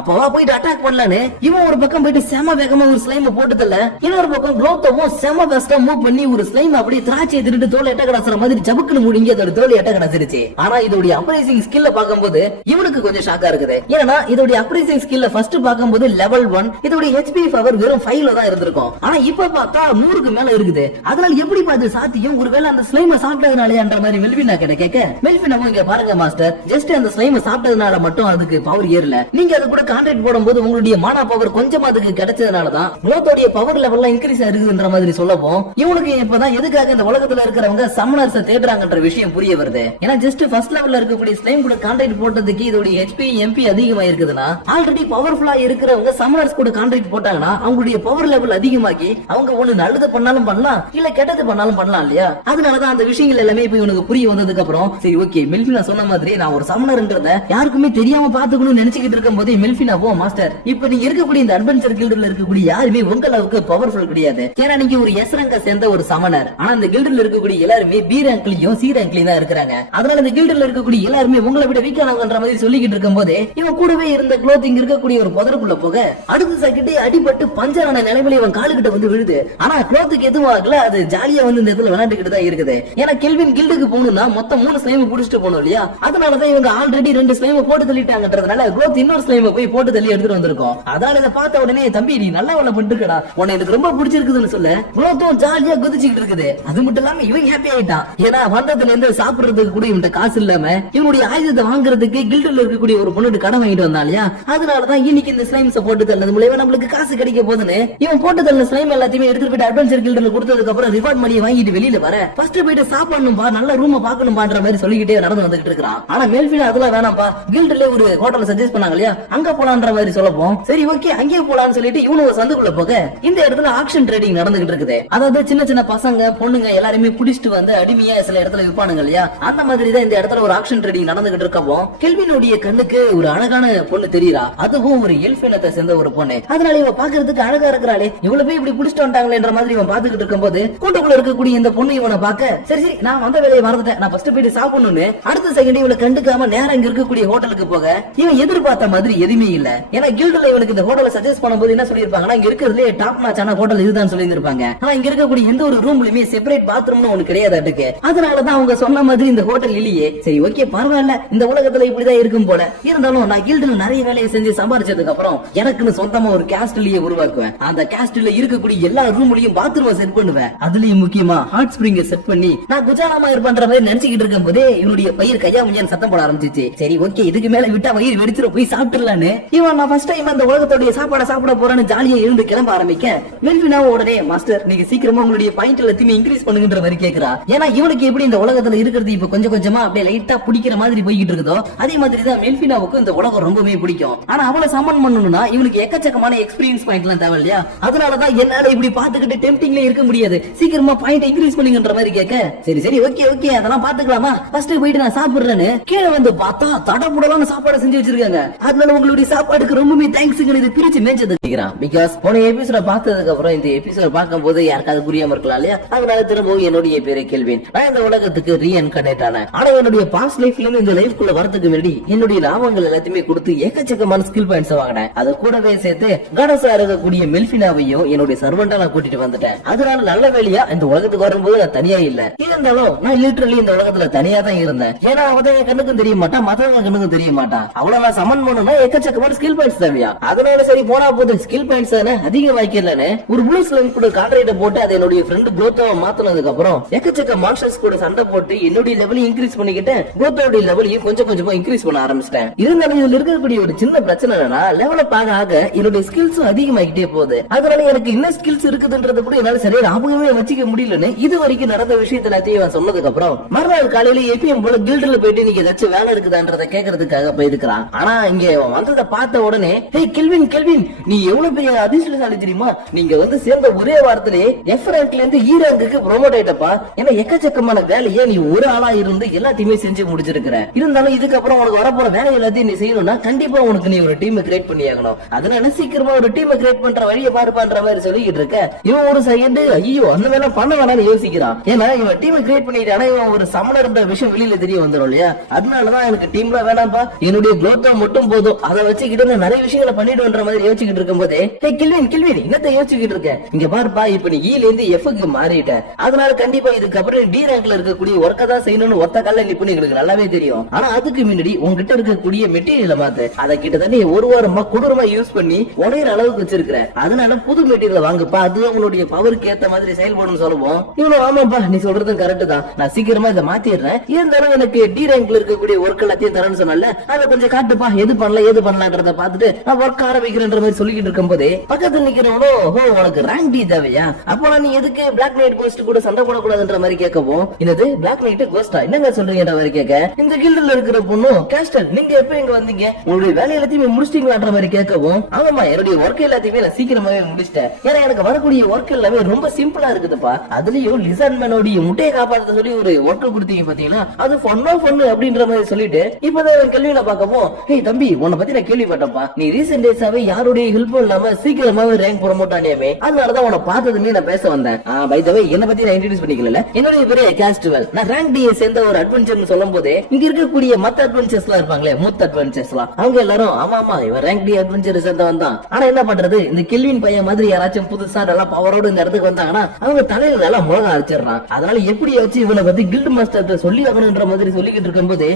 அப்ப வா போயிட்டு அட்டாக் பண்ணலான்னு இவன் ஒரு பக்கம் போயிட்டு செம வேகமா ஒரு ஸ்லைமை போட்டுதல்ல இன்னொரு பக்கம் குளோத்தவும் செம பெஸ்டா மூவ் பண்ணி ஒரு ஸ்லைம் அப்படியே திராட்சையை திருட்டு தோல் எட்ட கடாசுற மாதிரி ஜபக்குன்னு முடிஞ்சு அதோட தோல் எட்ட கடாசிருச்சு. ஆனா இதோட அப்ரைசிங் ஸ்கில்ல பாக்கும்போது இவனுக்கு கொஞ்சம் ஷாக்கா இருக்குது, ஏன்னா இதோட அப்ரைசிங் ஸ்கில்ல ஃபர்ஸ்ட் பாக்கும்போது லெவல் 1 இதோட HP பவர் வெறும் 5ல தான் இருந்திருக்கும், ஆனா இப்ப பார்த்தா 100க்கு மேல இருக்குது. அதனால எப்படி பார்த்து சாத்தியம் ஒருவேளை அந்த ஸ்லைமை சாப்பிட்டதுனாலன்ற மாதிரி மெல்வினா கிட்ட கேட்க மெல்வினாவும் இங்க பாருங்க மாஸ்டர் ஜஸ்ட் அந்த ஸ்லைமை சாப்பிட்டதுனால மட்டும் அதுக்கு பவர் ஏறல, நீங்க அது கூட கான்ட்ராக்ட் போடும்போது உங்களுடைய மானா பவர் கொஞ்சம் அதுக்கு கிடைச்சதுனாலதான் குளோத்தோட பவர் லெவல்ல இன்க்ரீஸ் ஆயிருக்குன்ற மாதிரி சொல்லவும் இவனுக்கு இப்பதான் எதுக்காக இந்த உலகத்துல இருக்கிறவங்க சம்மனர்ஸ் தேடுறாங்கன்ற விஷயம் புரிய வருது. ஏன்னா ஜஸ்ட் ஃபர்ஸ்ட் லெவல்ல இருக்கக்கூடிய ஸ்லைம் கூட கான்ட்ராக்ட் போட்டதுக்கு இதோட HP MP அதிகமா இருக்குதுன்னா ஆல்ரெடி பவர்ஃபுல்லா இருக்கிறவங்க சம்மனர்ஸ் கூட கான்ட்ராக்ட் போட்டாங்கன்னா அவங்களுடைய பவர் லெவல் அதிகமாகி அவங்க ஒண்ணு நல்லது பண்ணாலும் பண்ணலாம் இல்ல கெட்டது பண்ணாலும் பண்ணலாம் இல்லையா. அதனாலதான் அந்த விஷயங்கள் எல்லாமே இப்ப இவனுக்கு புரிய வந்ததுக்கு அப்புறம் சரி ஓகே மெல்ஃபினா சொன்ன மாதிரி நான் ஒரு சம்மனர்ன்றத யாருக்குமே தெரியாம பாத்துக்கணும்னு நினைச்சுக்கிட்டு இருக்கும் போது மெல்ஃபினா போ மாஸ்டர் இப்ப நீங்க இருக்கக்கூடிய இந்த அட்வென்ச்சர் கில்டுல இருக்கக்கூடிய யாருமே உங்க அளவுக்கு பவர்ஃபுல் கிடையாது, ஏன்னா நீங்க ஒரு S ரேங்க சேர்ந்த ஒரு சமணர், ஆனா இந்த கில்டுல இருக்கக்கூடிய எல்லாருமே B ரேங்க்லயும் C ரேங்க்லயும் தான் இருக்காங்க. அதனால இந்த கில்டுல இருக்கக்கூடிய எல்லாருமே உங்களை விட வீக்கானவங்கன்ற மாதிரி சொல்லிக்கிட்டு இருக்கும் போதே இவன் கூடவே இருந்த க்ளோத்திங் இருக்கக்கூடிய ஒரு புதருக்குள்ள போக அடுத்த செகண்டே அடிபட்டு பஞ்சரான நிலைமையில இவன் காலுக்கிட்ட வந்து விழுது. ஆனா க்ளோத்துக்கு எதுவும் ஆகல, அது ஜாலியா வந்து இந்த இடத்துல விளையாண்டுக்கிட்டு தான் இருக்குது. ஏன்னா கெல்வின் கில்டுக்கு போகணும்னா மொத்தம் 3 ஸ்லைம் புடிச்சிட்டு போகணும் இல்லையா, அதனாலதான் இவங்க ஆல்ரெடி 2 ஸ்லைம் போட்டு தள்ளிட்டாங்கன்றதுனால க்ளோத் இன்னொரு ஸ்லைம் போய் போட்டு தள்ளி எடுத்துட்டு வந்திருக்கோம். அதனால இதை பார்த்த உடனே தம்பி நீ நல்லா வேலை பண்ணிருக்கடா, உன்னை எனக்கு ரொம்ப பிடிச்சிருக்குதுன்னு சொல்ல க்ளோத்தும் ஜாலியா குதிச்சுக்கிட்டு இருக்குது. அது மட்டும் இல்லாம இவன் ஹாப்பி ஆயிட்டான், ஏன்னா வந்ததுல இருந்து சாப்பிடுறதுக்கு கூட இவன்ட்ட காசு இல்லாம இவனுடைய ஆயுதத்தை வாங்குறதுக்கு கில்டுல இருக்கக்கூடிய ஒரு பொண்ணு கடன் வாங்கிட்டு வந்தான் இல்லையா, அதனாலதான் இன்னைக்கு இந்த ஸ்லைம்ஸ் போட்டு தள்ளது மூலமா நம்மளுக்கு காசு கிடைக்க போதுன்னு இவன் போட்டு தள்ள ஸ்லைம் எல்லாத்தையுமே எடுத்துட்டு போயிட்டு அட்வென்ச்சர் கில்டுல கொடுத்ததுக்கு அப்புறம் ரிவார்ட் மணியை வாங்கிட்டு வெளியில வர ஃபர்ஸ்ட் போயிட்டு சாப்பிடணும்பா நல்ல ரூம் பாக்கணும்பான்ற மாதிரி சொல்லிக்கிட்டே நடந்து வந்துகிட்டு இருக்கான். ஆனா மெல்ஃபினா அதெல்லாம் வேணாம்பா கில்டுல ஒரு ஹோட்டல் சஜஸ்ட் பண்ணாங்க இல்லையா அங்க போலான்ற மாதிரி சொல்லப்போம் சரி ஓகே அங்கேயே போலான்னு சொல்லிட்டு இவனு ஒரு சந்துக்குள்ள போக இந்த இடத்துல ஆக்ஷன் ட்ரேடிங் நடந்துகிட்டு இருக்குது. அதாவது சின்ன சின்ன பசங்க பொண்ணுங்க எல்லாருமே புடிச்சிட்டு வந்து அடிமையா சில இடத்துல விற்பானுங்க இல்லையா, அந்த மாதிரி தான் இந்த இடத்துல ஒரு ஆக்ஷன் ட்ரேடிங் நடந்துகிட்டு இருக்கப்போ கெல்வினுடைய கண்ணுக்கு ஒரு அழகான பொண்ணு தெரியுறா, அதுவும் ஒரு எல்ஃப் இனத்தை சேர்ந்த ஒரு பொண்ணு. அதனால இவ பாக்குறதுக்கு அழகா இருக்கிறாளே இவ்வளவு போய் இப்படி புடிச்சிட்டு வந்துட்டாங்களேன்ற மாதிரி இவன் பாத்துக்கிட்டு இருக்கும்போது கூட்டுக்குள்ள இருக்கக்கூடிய இந்த பொண்ணு இவனை பாக்க சரி சரி நான் வந்த வேலையை மறந்துட்டேன் நான் ஃபர்ஸ்ட் போயிட்டு சாப்பிடணும்னு அடுத்த செகண்ட் இவளை கண்டுக்காம நேரம் இங்க இருக்கக்கூடிய ஹோட்டலுக்கு போக இவன் எதிர்பார்த்த மாதிரி எதுவுமே இல்ல. ஏன்னா கில்டுல இவனுக்கு இந்த ஹோட்டலை சஜஸ்ட் பண்ணும்போது என்ன சொல்லிருப்பாங்கன்னா இங்க இருக்கிறதுலே டாப் நாச்சான ஹோட்டல் இதுதான் சொல்லியிருப்பாங்க, ஆனா இங்க இருக்கக்கூடிய எந்த ஒரு ரூம்லயுமே செப்பரேட் பாத்ரூம்னு ஒண்ணு கிடையாது. அதனாலதான் அவங்க சொன்ன சொன்ன மாதிரி இந்த ஹோட்டல் இல்லையே. சரி ஓகே பரவாயில்ல, இந்த உலகத்துல இப்படிதான் இருக்கும் போல. இருந்தாலும் நான் கில்டுல நிறைய வேலையை செஞ்சு சம்பாரிச்சதுக்கு அப்புறம் எனக்குன்னு சொந்தமா ஒரு கேஸ்ட்லயே உருவாக்குவேன். அந்த கேஸ்ட்ல இருக்கக்கூடிய எல்லா ரூம்லயும் பாத்ரூம் செட் பண்ணுவேன். அதுலயும் முக்கியமா ஹாட் ஸ்பிரிங்க செட் பண்ணி நான் குஜாலாமா இருப்பன்ற மாதிரி நினைச்சுக்கிட்டு இருக்கும் போதே இவனுடைய பயிர் கையா முஞ்சான்னு சத்தம் போட ஆரம்பிச்சிச்சு. சரி ஓகே இதுக்கு மேல விட்டா வயிறு வெடிச்சிட போய் சாப்பிட்டுலான்னு இவன் நான் ஃபர்ஸ்ட் டைம் அந்த உலகத்தோடைய சாப்பாட சாப்பிட போறேன்னு ஜாலியா இருந்து கிளம்ப ஆரம்பிக்க மெல்வினா உடனே மாஸ்டர் நீங்க சீக்கிரமா உங்களுடைய பாயிண்ட் எல்லாத்தையுமே இன்க்ரீஸ் பண்ணுங்கன்ற மாதிரி கேக்குறா. ஏன்னா இவனுக்கு எப்படி இந்த உலகத்துல இருக்கிறது இப்ப கொஞ்சம் கொஞ்சமா அப்படியே லைட்டா பிடிக்கிற மாதிரி போய்கிட்டு இருக்குதோ அதே மாதிரி தான் மெல்வினாவுக்கும் இந்த உலகம் ரொம்பவே பிடிக்கும். ஆனா அவளை சமன் பண்ணணும்னா இவனுக்கு எக்கச்சக்கமான எக்ஸ்பீரியன்ஸ் பாயிண்ட் எல்லாம் தேவை இல்லையா? அதனாலதான் என்னால இப்படி பாத்துக்கிட்டு டெம்டிங்ல இருக்க முடியாது, சீக்கிரமா பாயிண்ட் இன்க்ரீஸ் பண்ணுங்கன்ற மாதிரி கேட்க சரி சரி ஓகே ஓகே அதெல்லாம் பாத்துக்கலாமா, ஃபர்ஸ்ட் போயிட்டு நான் சாப்பிடுறேன்னு கீழே வந்து பார்த்தா தடபுடலான சாப்பாடு செஞ்சு வச்சிருக்காங்க. அதனால உங்களுடைய சாப்பாடுக்கு ரொம்பவே தேங்க்ஸ் இது பிரிச்சு மேய்ச்சது பிகாஸ் போன எபிசோட பார்த்ததுக்கு அப்புறம் இந்த எபிசோட பார்க்கும்போது யாருக்காவது புரியாம இருக்கலாம் இல்லையா? அதனால திரும்பவும் என்னுடைய பேரு கெல்வின், நான் இந்த உலகத்துக்கு ரீஇன்கார்னேட் ஆனேன். ஆனா என்னுடைய பாஸ்ட் லைஃப்ல இருந்து இந்த லைஃப்குள்ள வரதுக்கு முன்னாடி என்னுடைய லாபங்கள் எல்லாத்தையுமே கொடுத்து ஏக்கச்சக்கமான ஸ்கில் பாயிண்ட்ஸ் வாங்கினேன். அது கூடவே சேர்த்து கடசா இருக்கக்கூடிய மெல்பினாவையும் என்னுடைய சர்வெண்டா நான் கூட்டிட்டு வந்துட்டேன். அதனால நல்ல வேலையா இந்த உலகத்துக்கு வரும்போது நான் தனியா இல்ல, இருந்தாலும் நான் லிட்டரலி இந்த உலகத்துல தனியா தான் இருந்தேன். ஏன்னா அவன் என் கண்ணுக்கும் தெரிய மாட்டான், மத்தவங்க கண்ணுக்கும் தெரிய மாட்டான். அவ்வளவு நான் சமன் பண்ணணும்னா எக்கச்சக்கமான ஸ்கில் பாயிண்ட்ஸ் தேவையா? அதனால சரி போனா போது ஸ்கில் பாயிண்ட்ஸ் அதிக வாய்க்கலன்னு ஒரு ப்ளூ ஸ்லைம் கூட கான்ட்ராக்ட போட்டு அதை என்னுடைய ஃப்ரெண்ட் குரோத்தாவை மாத்தினதுக்கு அப்புறம் எக்கச்சக்க மான்ஸ்டர்ஸ் கூட சண்டை போட்டு என்னுடைய லெவலையும் இன்க்ரீஸ் பண்ணிக்கிட்டேன், குரோத்தாவுடைய லெவலையும் கொஞ்சம் கொஞ்சமா இன்க்ரீஸ் பண்ண ஆரம்பிச்சிட்டேன். இருந்தாலும் இதுல இருக்கக்கூடிய ஒரு சின்ன பிரச்சனை என்னன்னா லெவலப் ஆக ஆக என்னுடைய ஸ்கில்ஸும் அதிகமாகிட்டே போகுது. அதனால எனக்கு என்ன ஸ்கில்ஸ் இருக்குதுன்றது கூட என்னால சரியா ஞாபகமே வச்சுக்க முடியலன்னு இது வரைக்கும் நடந்த விஷயத்த எல்லாத்தையும் சொன்னதுக்கு அப்புறம் மறுநாள் காலையில எப்பயும் போல கில்டுல போயிட்டு நீங்க ஏதாச்சும் வேலை இருக்குதான்றத கேட்கறதுக்காக போயிருக்கிறான். ஆனா இங்க வந்ததை பார்த்த உடனே ஹே கெல்வின் கெல்வின் நீ எவ்வளவு பெரிய அதிர்ஷ்டசாலி தெரியுமா, நீங்க வந்து சேர்ந்த ஒரே வாரத்திலே எஃப் ரேங்க்ல இருந்து இ ரேங்க்குக்கு ப்ரோமோட் ஆயிட்டப்பா. ஏன்னா எக்கச்சக்கமான வேலையை நீ ஒரு ஆளா இருந்து எல்லாத்தையுமே செஞ்சு முடிச்சிருக்கிற. இருந்தாலும் இதுக்கப்புறம் உனக்கு வரப்போற வேலை எல்லாத்தையும் நீ செய்யணும்னா கண்டிப்பா உனக்கு நீ ஒரு டீம் கிரியேட் பண்ணி ஆகணும். அதனால சீக்கிரமா ஒரு டீம் கிரியேட் பண்ற வழியை பாருப்பான்ற மாதிரி சொல்லிட்டு இருக்க இவன் ஒரு செகண்ட் ஐயோ அந்த வேலை பண்ண வேணாம்னு யோசிக்கிறான். ஏன்னா இவன் டீம் கிரியேட் பண்ணிட்டானா இவன் ஒரு சமணர்ன்ற விஷயம் வெளியில தெரிய வந்துடும் இல்லையா? அதனாலதான் எனக்கு டீம்ல வேணாம்பா, என்னுடைய குளோத்தா மட்டும் போதும், அதை வச்சுக்கிட்டு நிறைய விஷயங்களை பண்ணிடுன்ற மாதிரி யோசிச்சுக்கிட்டு இருக்கும் போதே என்னத்தை யோசிச்சுக்கிட்டு இருக்க, இங்க பாருப்பா இப்ப நீ ஈல இருந்து எஃப்க்கு மாறிட்ட. அதனால கண்டிப்பா இதுக்கப்புறம் டி ரேங்க்ல இருக்கக்கூடிய ஒர்க்க தான் செய்யணும்னு ஒத்த கால நிப்பு எங்களுக்கு நல்லாவே தெரியும். ஆனா அதுக்கு முன்னாடி உங்ககிட்ட இருக்கக்கூடிய மெட்டீரியலை மாத்து, அதை கிட்டத்தட்ட ஒரு வாரமா கொடூரமா யூஸ் பண்ணி உடையிற அளவுக்கு வச்சிருக்கிற. அதனால புது மெட்டீரியல் வாங்குப்பா, அது உங்களுடைய பவருக்கு ஏத்த மாதிரி செயல்படும் சொல்லுவோம். இவனும் ஆமாப்பா நீ சொல்றதும் கரெக்ட் தான், நான் சீக்கிரமா இதை மாத்திடுறேன். இருந்தாலும் எனக்கு டி ரேங்க்ல இருக்கக்கூடிய ஒர்க் எல்லாத்தையும் தரேன்னு சொன்னால அதை கொஞ்சம் காட்டுப்பா, எது பண்ணலாம் ஏது பண்ணலான்றத பார்த்துட்டு நான் ஒர்க் ஆரம்பிக்கிறேன்ற மாதிரி சொல்லிக்கிட்டு இருக்கும் போதே பக்கத்துல நிக்கிறவனோ உனக்கு ரேங்க் டி தேவையா, அப்போ நீ எதுக்கு பிளாக் நைட் கோஸ்ட் கூட சண்டை போடக்கூடாதுன்ற மாதிரி கேட்கவும் என்னது பிளாக் நைட் கோஸ்டா என்னங்க சொல்றீங்கன்ற மாதிரி கேட்க இந்த கில்டுல இருக்கிற பொண்ணு கேஸ்டல் நீங்க எப்ப இங்க வந்தீங்க, உங்களுடைய வேலை எல்லாத்தையுமே முடிச்சிட்டீங்களான்ற மாதிரி கேட்கவும் ஆமாமா என்னுடைய ஒர்க் எல்லாத்தையுமே நான் சீக்கிரமாவே முடிச்சிட்டேன். ஏன்னா எனக்கு வரக்கூடிய ஒர்க் எல்லாமே ரொம்ப சிம்பிளா இருக்குதுப்பா. அதுலயும் லிசன் மேனோடைய முட்டையை காப்பாற்ற சொல்லி ஒரு ஒர்க் கொடுத்தீங்க பாத்தீங்களா, அது ஃபன்னா ஃபன்னு அப்படின்ற மாதிரி சொல்லிட்டு இப்பதான் கேள்வியில பார்க்கவும் ஹே தம்பி உன்னை பத்தி நான் கேள்விப்பட்டப்பா, நீ ரீசெண்ட் டேஸாவே யாருடைய ஹெல்ப்பும் இல்லாம சீக்கிரமாவே ரேங்க் ப்ரோமோட் ஆனியாமே, அதனாலதான் உன்னை பார்த்ததுமே நான் பேச வந்தேன். பை தி வே என்ன பத்தி நான் இன்ட்ரோ듀ஸ் பண்ணிக்கல, என்னுடைய பேரு கேஸ்டுவல். நான் ரேங்க் டி சேர்ந்த ஒரு அட்வென்ச்சர்னு சொல்லும் போதே இங்க இருக்கக்கூடிய மத்த அட்வென்ச்சர்ஸ் எல்லாம் இருப்பாங்களே மூத்த அட்வென்ச்சர்ஸ் எல்லாம் அவங்க எல்லாரும் ஆமா ஆமா இவன் ரேங்க் டி அட்வென்ச்சர் சேர்ந்தவன் தான். ஆனா என்ன பண்றது இந்த கெல்வின் பையன் மாதிரி யாராச்சும் புதுசா நல்லா பவரோட இந்த இடத்துக்கு வந்தாங்கன்னா அவங்க தலையில நல்லா முழக அரைச்சிடறான். அதனால எப்படியாச்சும் இவனை பத்தி கில்டு மாஸ்டர் சொல்லி ஆகணுன்ற மாதிரி சொல்லிக்கிட்டு இருக்கும் போது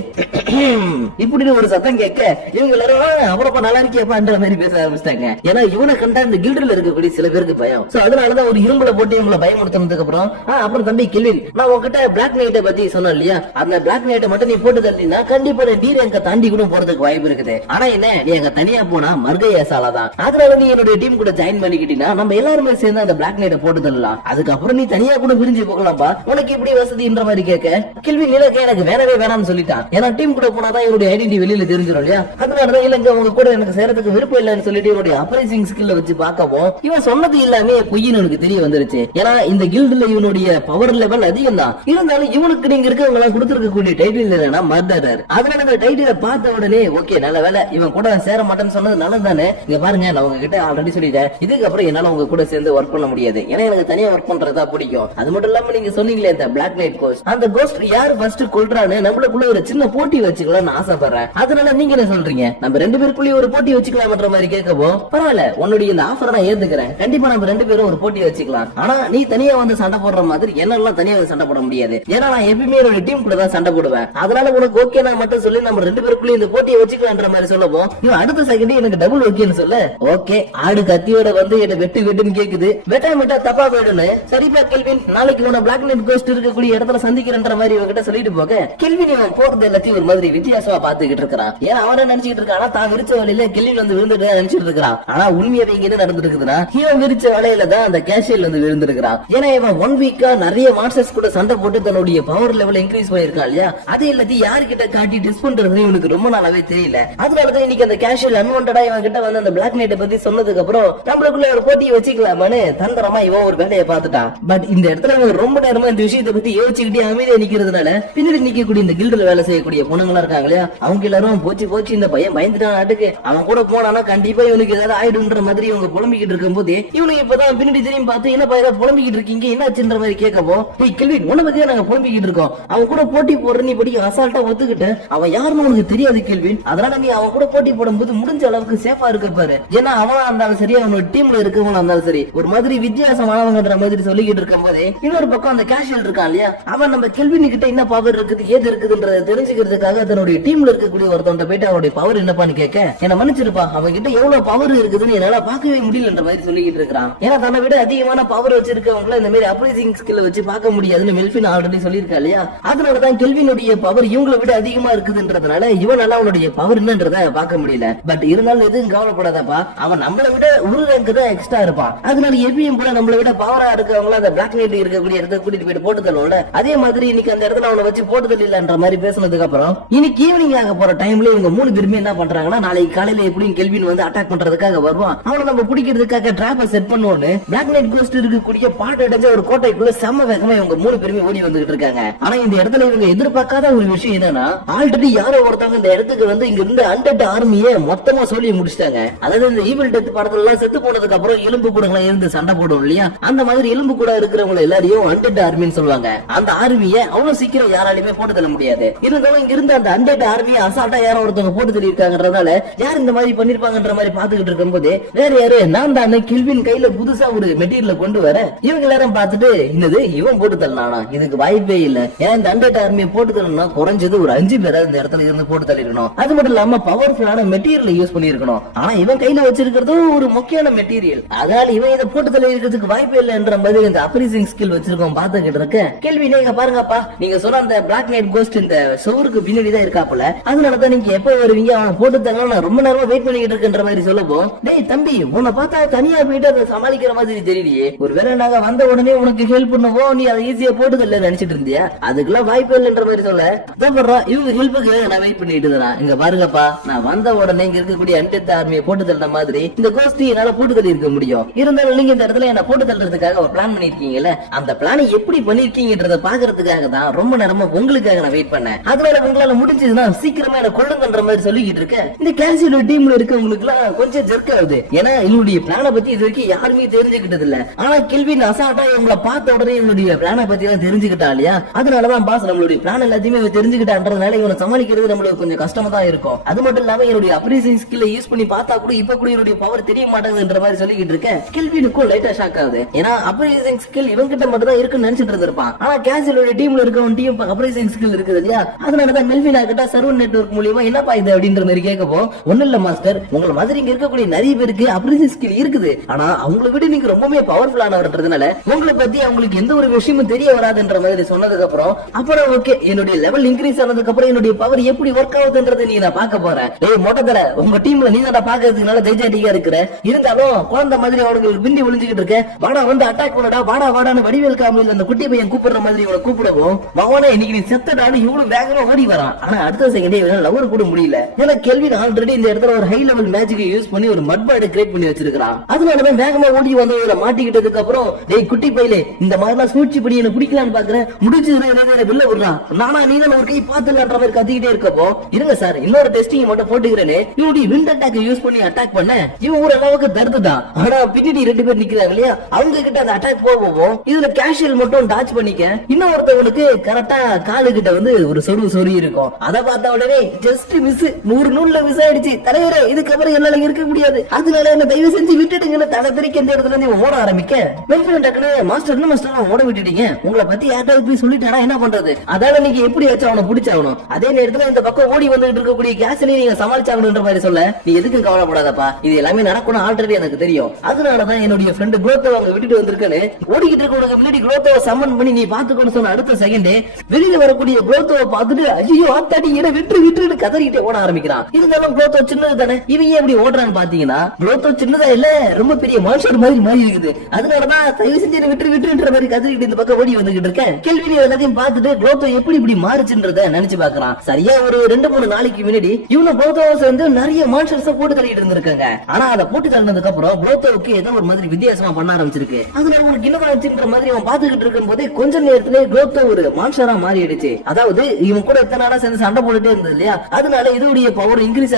இப்படி ஒரு சத்தம் கேட்க இவங்க எல்லாரும் அவரப்பா நல்லா இருக்கியப்பான்ற மாதிரி பேச ஆரம்பிச்சிட்டாங்க. ஏன்னா இவனை கண்டா இந்த கில்டுல இருக்கக்கூடிய சில பேருக்கு பயம். சோ அதனாலதான் ஒரு இரும்புல போட்டு இவங்களை பயமுறுத்தினதுக்கு அப்புறம் தம்பி கெல்வின் நான் உங்ககிட்ட பிளாக் நைட்டை பத்தி சொன்னேன் இல்லையா, அந்த பிளாக் நைட்டை மட்டும் நீ போட்டு தரீங்கன்னா கண்டிப்பா டி ரேங்க தாண்டி கூட போறதுக்கு வாய்ப்பு இருக்குது. ஆனா என்ன நீ அங்க தனியா போனா மர்கையாசாலதான். அதனால நீ என்னுடைய டீம் கூட ஜாயின் பண்ணிக்கிட்டீங்கன்னா நம்ம எல்லாருமே சேர்ந்து அந்த பிளாக் நைட்டை போட்டு தரலாம். அதுக்கப்புறம் நீ தனியா கூட பிரிஞ்சு போகலாம்பா, உனக்கு இப்படி வசதின்ற மாதிரி கேட்க கெல்வின் இலக்க எனக்கு வேணவே வேணாம்னு சொல்லிட்டான். ஏன்னா டீம் கூட போனாதான் என்னுடைய ஐடென்டி வெளியில தெரிஞ்சிடும் இல்லையா, அதனாலதான் இல்லங்க உங்க கூட எனக்கு சேரத்துக்கு விருப்பம் இல்லைன்னு சொல்லிட்டு இவனுடைய அப்ரைசிங் ஸ்கில்ல வச்சு பார்க்கவும் இவன் சொன்னது எல்லாமே பொய்ன்னு எனக்கு தெரிய வந்துருச்சு. ஏன்னா இந்த கில்டுல இவனுடைய பவர் லெவல் அதிகம் தான், இருந்தாலும் இவனுக்கு நீங்க இருக்கவங்க கொடுத்திருக்கக்கூடிய டைட்டில் என்னன்னா மர்டரர். அதனால இந்த டைட்டில பார்த்த உடனே ஓகே நல்ல வேலை இவன் கூட சேர மாட்டேன்னு சொன்னது நல்லதானே. இங்க பாருங்க நான் உங்ககிட்ட ஆல்ரெடி சொல்லிட்டேன், இதுக்கப்புறம் என்னால உங்க கூட சேர்ந்து ஒர்க் பண்ண முடியாது, ஏன்னா எனக்கு தனியா ஒர்க் பண்றதா பிடிக்கும். அது மட்டும் இல்லாம நீங்க சொன்னீங்களே இந்த பிளாக் நைட் கோஸ்ட், அந்த கோஸ்ட் யாரு ஃபர்ஸ்ட் கொல்றான்னு நம்மளுக்குள்ள ஒரு சின்ன போட்டி வச்சுக்கலாம்னு ஆசைப்படுறேன். அதனால நீங்க என்ன சொல்றீங்க, நம்ம ரெண்டு பேருக்குள்ளேயே ஒரு போட்டி வச்சுக்கலாம்ன்ற மாதிரி கேட்கவும் பரவாயில்ல உன்னுடைய இந்த ஆஃபரை நான் ஏத்துக்கிறேன், கண்டிப்பா நம்ம ரெண்டு பேரும் ஒரு போட்டி வச்சுக்கலாம். ஆனா நீ தனியா வந்து சண்டை போடுற மாதிரி என்னெல்லாம் தனியா சண்டை போட முடியாது. ஏன்னா நான் எப்பயுமே என்னோட டீம் கூட தான் சண்டை போடுவேன், அதனால உனக்கு ஓகே நான் மட்டும் சொல்லி நம்ம 2 பேருக்குள்ள இந்த போட்டியை வச்சுக்கலான்ற மாதிரி சொல்லவும் இவன் அடுத்த செகண்ட் எனக்கு டபுள் ஓகேன்னு சொல்ல, ஓகே ஆடு கத்தியோட வந்து என்ன வெட்டுன்னு கேக்குது, வெட்டா தப்பா போயிடுன்னு, சரிப்பா கெல்வின் நாளைக்கு உன பிளாக் நைட் கோஸ்ட் இருக்கக்கூடிய இடத்துல சந்திக்கிறன்ற மாதிரி இவங்கிட்ட சொல்லிட்டு போக கெல்வின் இவன் போறது எல்லாத்தையும் ஒரு மாதிரி வித்தியாசமா பாத்துக்கிட்டு இருக்கான். ஏன்னா அவன நினைச்சிட்டு இருக்கான் தான் விரிச்ச வலையில கெல்வின் வந்து விழுந்துட்டு நினைச்சிட்டு இருக்கான். ஆனா உண்மையாவே இங்க என்ன நடந்துருக்குதுன்னா இவன் விரிச்ச வலையில தான் அந்த கேஷியல் வந்து விழுந்திருக்கான். ஏன்னா இவன் 1 வீக்கா நிறைய மாஸ்டர்ஸ் கூட சண்டை போட்டு தன்னுடைய பவர் லெவல் இன்க்ரீஸ் பண்ணிருக்கான் இல்லையா, அது எல்லாத்தையும் யாருக்கிட்ட காட்டி டிஸ் பண்றது இவனுக்கு ரொம்ப நாளாவே தெரியல. அதனாலதான் இன்னைக்கு அந்த கேஷுவல் அன்வான்டா இவன் கிட்ட வந்து அந்த பிளாக் நைட்டை பத்தி சொன்னதுக்கு அப்புறம் நம்மளுக்குள்ள ஒரு போட்டியை வச்சுக்கலாமான்னு தந்திரமா இவன் ஒரு வேலையை பார்த்துட்டான். பட் இந்த இடத்துல இவன் ரொம்ப நேரமா இந்த விஷயத்தை பத்தி யோசிச்சுக்கிட்டே அமைதியா நிக்கிறதுனால பின்னாடி நிக்கக்கூடிய இந்த கில்டுல வேலை செய்யக்கூடிய பொண்ணுங்களா இருக்காங்க இல்லையா, அவங்க எல்லாரும் போச்சு இந்த பையன் பயந்துட்டான் நாட்டுக்கு, அவன் கூட போனானா கண்டிப்பா இவனுக்கு ஏதாவது ஆயிடுன்ற மாதிரி இவங்க புலம்பிக்கிட்டு இருக்கும் போது இவனுக்கு இப்பதான் பின்னாடி தெரியும் பார்த்து என்ன பையன் புலம்பிக்கிட்டு இருக்கீங்க என்ன ஆச்சுன்ற மாதிரி கேட்கவும், கெல்வின் உன்ன பத்தியா நாங்க புலம்பிக்கிட்டு இருக்கோம், அவன் கூட போட்டி போடுற நீ படி அசால்ட்டா ஒத்துக்கிட்ட, அவன் யாருன்னு உனக்கு தெரியாது கெல்வின், அதனால நீ அவன் கூட போட்டி போடும்போது முடிஞ்ச அளவுக்கு சேஃபா இருக்க பாரு, ஏன்னா அவனா இருந்தாலும் சரி அவனோட டீம்ல இருக்கவங்களா இருந்தாலும் சரி ஒரு மாதிரி வித்தியாசமானவங்கன்ற மாதிரி சொல்லிக்கிட்டு இருக்கும் போதே இன்னொரு பக்கம் அந்த கேஷுவல் இருக்கான் இல்லையா, அவன் நம்ம கெல்வின் கிட்ட என்ன பவர் இருக்குது ஏது இருக்குதுன்றத தெரிஞ்சுக்கிறதுக்காக தன்னுடைய டீம்ல இருக்கக்கூடிய ஒருத்தவன் போயிட்டு அவனுடைய பவர் என்னப்பான்னு கேட்க, என்ன மன்னிச்சிருப்பா அவன் கிட்ட எவ்வளவு பவர் இருக்குதுன்னு என்னால பார்க்கவே முடியலன்ற மாதிரி சொல்லிக்கிட்டு இருக்கான். ஏன்னா தன்னை விட அதிகமான பவர் வச்சிருக்கவங்கள இந்த மாதிரி அப்ரைசிங் ஸ்கில் வச்சு பார்க்க முடியாதுன்னு மெல்பின் ஆல்ரெடி சொல்லியிருக்கா இல்லையா, அதனாலதான் கெல்வினுடைய பவர் இவங்களை விட அதிகமா இருக்குதுன்றதுனால இவனால அவனுடைய பவர் என்னன்றத பார்க்க முடியல. பட் இருந்தாலும் எதுவும் கவலைப்படாதப்பா, அவன் நம்மளை விட ஒரு ரேங்க் தான் எக்ஸ்ட்ரா இருப்பான், அதனால எப்பயும் கூட நம்மளை விட பவரா இருக்கவங்கள அந்த பிளாக் நைட் இருக்கக்கூடிய இடத்துல கூட்டிட்டு போயிட்டு போட்டு தள்ளுவோம்ல, அதே மாதிரி இன்னைக்கு அந்த இடத்துல அவனை வச்சு போட்டு தள்ளிலன்ற மாதிரி பேசினதுக்கு அப்புறம் இன்னைக்கு ஈவினிங் ஆக போற டைம்ல இவங்க 3 பேருமே என்ன பண்றாங்கன்னா நாளைக்கு காலையில எப்படியும் கெல்வின் வந்து அட்டாக் பண்றதுக்காக வருவான், அவனை நம்ம பிடிக்கிறதுக்காக டிராப்பை செட் பண்ணுவோன்னு பிளாக் நைட் கோஸ்ட் இருக்கக்கூடிய பாட்டு அடைஞ்ச ஒரு கோட்டைக்குள்ள செம்ம வேகமா இவங்க 3 பேருமே ஓடி வந்துகிட்டு இருக்காங்க. ஆனா இந்த இடத்துல இவங்க எதிர்பார்க்காத ஒரு விஷயம் என்னன்னா ஆல்ரெடி யாரோ ஒருத்தவங்க இந்த இடத்துக்கு வந்து இங்க இருந்து அண்டட் ஆர்மியை மொத்தமா சொல்லி முடிச்சிட்டாங்க. அதாவது இந்த ஈவில் டெத் படத்துல எல்லாம் செத்து போனதுக்கு அப்புறம் எலும்பு கூடங்களா இருந்து சண்டை போடும் இல்லையா, அந்த மாதிரி எலும்பு கூட இருக்கிறவங்க எல்லாரையும் அண்டட் ஆர்மின்னு சொல்லுவாங்க. அந்த ஆர்மியை அவ்வளவு சீக்கிரம் யாராலையுமே போட்டு தள்ள முடியாது. இருந்தாலும் இங்க இருந்து அந்த அண்டட் ஆர்மியை அசால்ட்டா யாரோ ஒருத்தவங்க போட்டு தள்ளி இருக்காங்கன்றதால யார் இந்த மாதிரி பண்ணிருப்பாங்கன்ற மாதிரி பாத்துக்கிட்டு இருக்கும் போது வேற யாரு நான் தான் கெல்வின் கையில புதுசா ஒரு மெட்டீரியல் கொண்டு வர இவங்க எல்லாரும் பார்த்துட்டு என்னது இவன் போட்டு தள்ளனா, இதுக்கு வாய்ப்பே இல்ல, ஏன்னா இந்த அண்டட் ஆர்மியை போட்டு தள்ளனா குறைஞ்சது ஒரு 5 பேரை இந்த இடத்துல இருந்து போட்டு தள்ளிருக்கணும், அது மட்டும் இல்லாம பவர்ஃபுல்லான மெட்டீரியல் யூஸ் பண்ணிருக்கணும். ஆனா இவன் கையில வச்சிருக்கிறதும் ஒரு முக்கியமான மெட்டீரியல், அதனால இவன் இதை போட்டு தள்ளி இருக்கிறதுக்கு வாய்ப்பே இல்லைன்ற மாதிரி இந்த அப்ரைசிங் ஸ்கில் வச்சிருக்கோம் பாத்துக்கிட்டு இருக்க கேள்வி நீங்க பாருங்கப்பா, நீங்க சொன்ன அந்த பிளாக் நைட் கோஸ்ட் இந்த சோருக்கு பின்னாடி தான் இருக்காப்புல, அதனாலதான் நீங்க எப்ப வருவீங்க அவனை போட்டு தங்க நான் ரொம்ப நேரமா வெயிட் பண்ணிக்கிட்டு இருக்குன்ற மாதிரி சொல்லவும், டேய் தம்பி உன்னை பார்த்தா தனியா போயிட்டு அதை சமாளிக்கிற மாதிரி தெரியலையே, ஒருவேளை நாங்க வந்த உடனே உனக்கு ஹெல்ப் பண்ணுவோம் நீ அதை ஈஸியா போட்டு தள்ள நினைச்சிட்டு இருந்தியா, அதுக்கெல்லாம் வாய்ப்பு இல்லைன்ற மாதிரி சொல்ல இவங்க ஹெல்ப்புக்கு நான் வெயிட் பண்ணிட்டு இருந்தேன். இங்க பாருங்கப்பா நான் வந்த உடனே இங்க இருக்கக்கூடிய அண்டட் ஆர்மியை போட்டு தள்ள மாதிரி இந்த கோஸ்ட் என்னால போட்டு தள்ளி இருக்க முடியும், இருந்தாலும் நீங்க இந்த இடத்துல என்ன போட்டு தள்ளுறதுக்காக ஒரு பிளான் பண்ணிருக்கீங்கல்ல, அந்த பிளானை எப்படி பண்ணிருக்கீங்கன்றத பாக்குறதுக்காக தான் ரொம்ப நேரமா உங்களுக்காக நான் வெயிட் பண்ணேன், அதனால உங்களால முடிஞ்சதுன்னா சீக்கிரமா என்ன கொள்ளுங்கன்ற மாதிரி சொல்லிக்கிட்டு இருக்கேன். இந்த கேஷுவல் டீம்ல இருக்கவங்களுக்கு எல்லாம் கொஞ்சம் ஜெர்க் ஆகுது, ஏன்னா இவனுடைய பிளானை பத்தி இது வரைக்கும் யாருமே தெரிஞ்சுக்கிட்டது இல்ல, ஆனா கெல்வின் அசால்ட்டா இவங்களை பார்த்த உடனே இவனுடைய பிளானை பத்தி எல்லாம் தெரிஞ்சுக்கிட்டா இல்லையா, அதனாலதான் பாஸ் நம்மளுடைய பிளான் எல்லாத்தையுமே தெரிஞ்சுக்கிட்டான்றதுனால இவனை சமாளிக்கிறது நம்மளுக்கு கொஞ்சம் கஷ்டமா தான் இருக்கும். அது மட்டும் இல்லாம என்னுடைய அப்ரைசிங் ஸ்கில்லை யூஸ் பண்ணி பார்த்தா கூட இப்ப கூட என்னுடைய பவர் தெரிய மாட்டேங்குதுன்ற மாதிரி சொல்லிக்கிட்டு இருக்கேன். கெல்வினுக்கும் லைட்டா ஷாக் ஆகுது, ஏன்னா அப்ரைசிங் ஸ்கில் இவங்க கிட்ட மட்டும் தான் இருக்குன்னு நினைச்சிட்டு இருந்திருப்பான், ஆனா கேஷுவல் டீம்ல இருக்கவன் டீம் அப்ரைசிங் ஸ்கில் இருக்குது இல்லையா, அதனாலதான் மெல்வினா கிட்ட சர்வர் நெட்வொர்க் மூலியமா என்னப்பா இது அப்படின்ற மாதிரி கேட்கப்போ, ஒண்ணு இல்ல மாஸ்டர் உங்களை மாதிரி இங்க இருக்கக்கூடிய நிறைய பேருக்கு அப்ரைசிங் ஸ்கில் இருக்குது, ஆனா அவங்களை விட நீங்க ரொம்பவே பவர்ஃபுல்லானவர்ன்றதுனால உங்களை பத்தி அவங்களுக்கு எந்த ஒரு விஷயமும் தெரிய வராதுன்ற மாதிரி சொன்னதுக்கு அப்புறம் ஓகே என்னுடைய லெவல் இன்க்ரீஸ் ஆனதுக்கு அப்புறம் என்னுடைய பவர் எப்படி ஒர்க் ஆகுதுன்றது நீ நான் பார்க்க போறேன். டேய் மொட்டத்தல உங்க டீம்ல நீ தான் பாக்குறதுனால தைஜாட்டிக்கா இருக்கிற, இருந்தாலும் குழந்தை மாதிரி அவங்களுக்கு பிண்டி விழுந்துகிட்டு இருக்க, வாடா வந்து அட்டாக் பண்ணடா வாடா வாடான்னு வடிவேல் காமெடியில அந்த குட்டி பையன் கூப்பிடுற மாதிரி இவனை கூப்பிடவும் மகனே இன்னைக்கு நீ செத்தடான்னு இவ்வளவு வேகமா ஓடி வரான். ஆனா அடுத்த செகண்டே இவனால லவர் கூட முடியல, ஏன்னா கெல்வின் ஆல்ரெடி இந்த இடத்துல ஒரு ஹை லெவல் மேஜிக்கை யூஸ் பண்ணி ஒரு மட்பாடை கிரியேட் பண்ணி வச்சிருக்கான், அதனாலதான் வேகமா ஓடி வந்து இதுல மாட்டிக்கிட்டதுக்கு அப்புறம் டேய் குட்டி பையலே இந்த மாதிரிலாம் சூழ்ச்சி படி என்ன பிடிக்கலான்னு பாக்குறேன், முடிஞ்சதுன்னா என்ன வெளில விடுறான், நானா நீ தான் ஒரு கை பாத்துலன்ற மாதிரி கத்திக்கிட்டே இருக்கப்போ இருங்க சார் இன்னொரு டெஸ்டிங் மட்டும் போட்டுக்கிறேன்னு இவனுடைய விண்ட் அட்டாக் யூஸ் பண்ணி அட்டாக் பண்ண இவன் ஒரு அளவுக்கு தருதுதான், ஆனா பின்னாடி 2 பேர் நிக்கிறாங்க இல்லையா அவங்க கிட்ட அந்த அட்டாக் போவோம், இதுல கேஷுவல் மட்டும் டாச் பண்ணிக்க இன்னொருத்தவனுக்கு கரெக்டா காலு கிட்ட வந்து ஒரு சொறி இருக்கும், அதை பார்த்த உடனே ஜஸ்ட் மிஸ் 100 நூல்ல மிஸ் ஆயிடுச்சு தலைவரே இதுக்கப்புறம் என்னால இருக்க முடியாது, அதனால என்ன தயவு செஞ்சு விட்டுட்டுங்கன்னு தலை தெரிக்க இந்த இடத்துல இருந்து ஓட ஆரம்பிக்க மெல்பின் டக்குனு மாஸ்டர் ஓட விட்டுட்டீங்க உங்களை பத்தி யார்ட்டாவது போய் சொல்லிட்டு வந்துட்டானா என்ன பண்றது? அதால நீங்க எப்படி வச்சு அவனை பிடிச்சாகணும். அதே நேரத்துல இந்த பக்கம் ஓடி வந்துட்டு இருக்கக்கூடிய கேஸ்லயே நீங்க சமாளிச்சாகணும்ன்ற மாதிரி சொல்ல, நீ எதுக்கும் கவலைப்படாதப்பா, இது எல்லாமே நடக்கணும் ஆல்ரெடி எனக்கு தெரியும். அதனாலதான் என்னுடைய ஃப்ரெண்டு குரோத்தோ அவங்க விட்டுட்டு வந்திருக்கேன்னு ஓடிக்கிட்டு இருக்க முன்னாடி குரோத்தோவை சம்மன் பண்ணி நீ பாத்துக்கணும் சொன்ன அடுத்த செகண்டே வெளியில வரக்கூடிய குரோத்தோவை பார்த்துட்டு ஐயோ ஆத்தாடி என்ன விட்டு விட்டுன்னு கதறிக்கிட்டே ஓட ஆரம்பிக்கிறான். இருந்தாலும் குரோத்தோ சின்னது தானே, இவங்க எப்படி ஓடுறான்னு பாத்தீங்கன்னா குரோத்தோ சின்னதா இல்ல ரொம்ப பெரிய மான்ஸ்டர் மாதிரி மாறி இருக்குது. அதனாலதான் தயவு செஞ்சு விட்டு விட்டுன்ற மாதிரி கதறிக்கிட்டு இந்த பக்கம் ஓடி வந்துகிட்டு இருக்கேன். கேள்வி எல்லாத்தையும் பார்த்துட்டு குரோத்தோ எப்படி இப்படி மாறுச்சுன்றத நினைச்சு பாக்குறான். சரியா ஒரு 2-3 நாளைக்கு முன்னாடி இவனு குரோத்தோவை சேர்ந்து நிறைய மான்ஸ்டர்ஸ் போட்டு தள்ளிட்டு இருந்திருக்காங்க. ஆனா அதை போட்டு தள்ளினதுக்கு அப்புறம் குரோத்தோவுக்கு ஏதோ ஒரு மாதிரி வித்தியாசமா பண்ண ஆரம்பிச்சிருக்கு. அதனால உனக்கு என்ன ஆச்சுன்ற மாதிரி அவன் பாத்துக்கிட்டு இருக்கும் போதே கொஞ்ச நேரத்திலே குரோத்தோ ஒரு மான்ஸ்டரா மாறிடுச்சு. அதாவது இவன் கூட எத்தனை நாளா சேர்ந்து சண்டை போட்டுட்டே இருந்தது இல்லையா, அதனால இதோடைய பவர் இன்க்ரீஸ்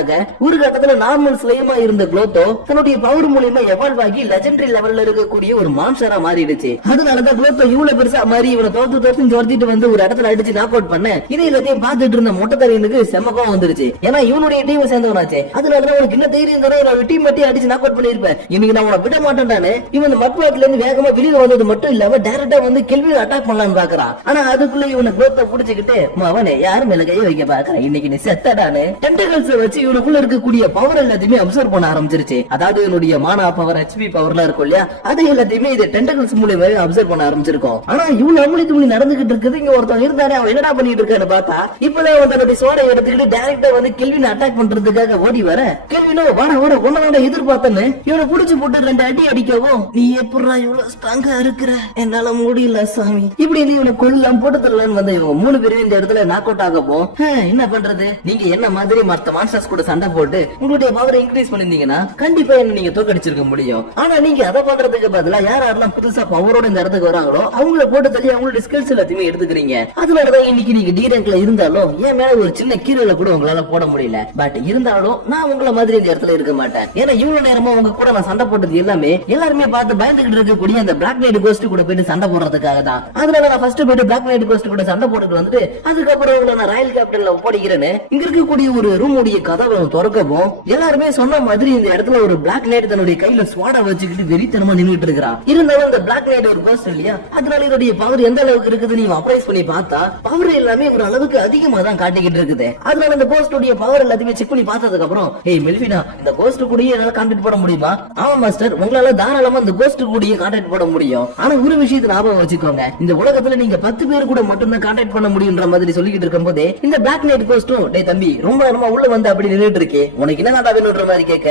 ஆக ஒரு கட்டத்துல நார்மல் ஸ்லேமா இருந்த குரோத்தோ தன்னுடைய பவர் மூலமா எவால்வ் ஆகி லெஜெண்டரி லெவல்ல இருக்கக்கூடிய ஒரு மான்ஸ்டரா மாறிடுச்சு. அதனாலதான் குரோத்தோ இவ்வளவு பெருசா மாறி இவனை துரத்திட்டு வந்து ஒரு இடத்துல அடிச்சு நாக் அவுட் பண்ண இதை எல்லாத்தையும் பார்த்துட்டு இருந்த மொட்டைத்தரையனுக்கு செம்மகம் வந்துருச்சு. ஏன்னா இவனுடைய டீம் சேர்ந்தவனாச்சு. அதனாலதான் உனக்கு என்ன தைரியம் தர ஒரு டீம் மட்டும் அடிச்சு நாக் அவுட் பண்ணிருப்பேன், இன்னைக்கு நான் உன விட மாட்டேன்டானே. இவன் மட்பாட்ல இருந்து வேகமா வெளியில வந்தது மட்டும் இல்லாம டைரக்டா வந்து கெல்வின் அட்டாக் பண்ணலாம்னு பாக்குறான். ஆனா அதுக்குள்ள இவனை குரோத்தோ புடிச்சுக்கிட்டு அவனே யாரு மேல கைய வைக்க பாக்குறான், இன்னைக்கு நீ செத்தடானு டென்டகல்ஸ் வச்சு இவனுக்குள்ள இருக்கக்கூடிய பவர் எல்லாத்தையுமே அப்சர்வ் பண்ண ஆரம்பிச்சிருச்சு. அதாவது இவனுடைய மானா பவர் ஹெச்பி பவர்லாம் இருக்கும் இல்லையா, அதை எல்லாத்தையுமே இது டென்டகல்ஸ் மூலமா அப்சர்வ் பண்ண ஆரம்பிச்சிருக்கோம். ஆனா இவன் அமுலித்து நடந்துகிட்டு இருக்குது. இங்க ஒருத்தன் இருந்தானே அவன் என்னடா பண்ணிட்டு இருக்கான்னு பார்த்தா இப்பதான் அவன் தன்னுடைய சோடை எடுத்துக்கிட்டு டைரக்டா வந்து கெல்வின் அட்டாக் பண்றதுக்காக ஓடி வர, கெல்வினோ வாட ஓட ஒன்னோட எதிர்பார்த்தன்னு இவனை புடிச்சு போட்டு 2 அடி அடிக்கவும், நீ எப்படா இவ்வளவு ஸ்ட்ராங்கா இருக்கிற, என்னால முடியல சாமி இப்படி இவனை கொள்ளலாம் போட்டு தரலான்னு வந்த இவங்க 3 பேரும் இந்த இடத்துல நாக் அவுட் ஆகவும், என்ன பண்றது, நீங்க என்ன மாதிரி மத்த மான்ஸ்டர்ஸ் கூட சண்டை போட்டு உங்களுடைய பவரை இன்க்ரீஸ் பண்ணிருந்தீங்கன்னா கண்டிப்பா என்ன நீங்க தோக்கடிச்சிருக்க முடியும். ஆனா நீங்க அதை பண்றதுக்கு பதிலா யாரெல்லாம் புதுசா பவரோட இந்த இடத்துக்கு வராங்களோ அவங்கள போட்டு தள்ளி அவங்களோட ஸ்கில்ஸ் எல்லாத்தையுமே எடுத்துக்கிறீங்க. அதனாலதான் இன்னைக்கு நீங்க டி ரேங்க்ல இருந்தாலும் என் மேல ஒரு சின்ன கீழே கூட உங்களால போட முடியல. பட் இருந்தாலும் நான் உங்களை மாதிரி இந்த இடத்துல இருக்க மாட்டேன். ஏன்னா இவ்வளவு நேரமா உங்க கூட நான் சண்டை போட்டது எல்லாருமே பார்த்து பயந்துகிட்டு இருக்கக்கூடிய அந்த பிளாக் நைட் கோஸ்ட் கூட போயிட்டு சண்டை போடுறதுக்காக தான். அதனால நான் ஃபர்ஸ்ட் போயிட்டு பிளாக் நைட் கோஸ்ட் கூட சண்டை போட்டுட்டு வந்துட்டு அதுக்கப்புறம் உங்களை நான் ராயல் கேபிட்டல்ல போடிக்கிறேன்னு இங்க இருக்கக்கூடிய ஒரு ரூம் உடைய கதவை திறக்கவும் எல்லாருமே சொன்ன மாதிரி இந்த இடத்துல ஒரு பிளாக் நைட் தன்னுடைய கையில ஸ்வாடா வச்சுக்கிட்டு வெறித்தனமா நின்னுட்டு இருக்கிறான். இருந்தாலும் அந்த பிளாக் நைட் ஒரு கோஸ்ட் இல்லையா, அதனால இதோடைய பவர் எந்த அளவுக்கு இருக்குது நீ அப்ரைஸ் பண்ணி பார்த்தா பவர் எல்லாமே ஒரு அளவுக்கு அதிகமா தான் காட்டிக்கிட்டு இருக்குது. அதனால இந்த கோஸ்ட் உடைய பவர் எல்லாத்தையுமே செக் பண்ணி பார்த்ததுக்கு அப்புறம், ஏய் மெல்வினா, இந்த கோஸ்ட் கூட என்னால கான்டாக்ட் போட முடியுமா? ஆமா மாஸ்டர், உங்களால தாராளமா இந்த கோஸ்ட் கூட கான்டாக்ட் போட முடியும். ஆனா ஒரு விஷயத்தை ஞாபகம் வச்சுக்கோங்க, இந்த உலகத்துல நீங்க 10 பேர் கூட மட்டும் தான் கான்டாக்ட் பண்ண முடியும்ன்ற மாதிரி சொல்லிக்கிட்டு இருக்கும் போதே இந்த பிளாக் நைட் கோஸ்டும், டேய் தம்பி ரொம்ப நேரமா உள்ள வந்து அப்படி நின்னுட்டு இருக்கே, உனக்கு என்ன வேணும்ன்ற மாதிரி கேட்க,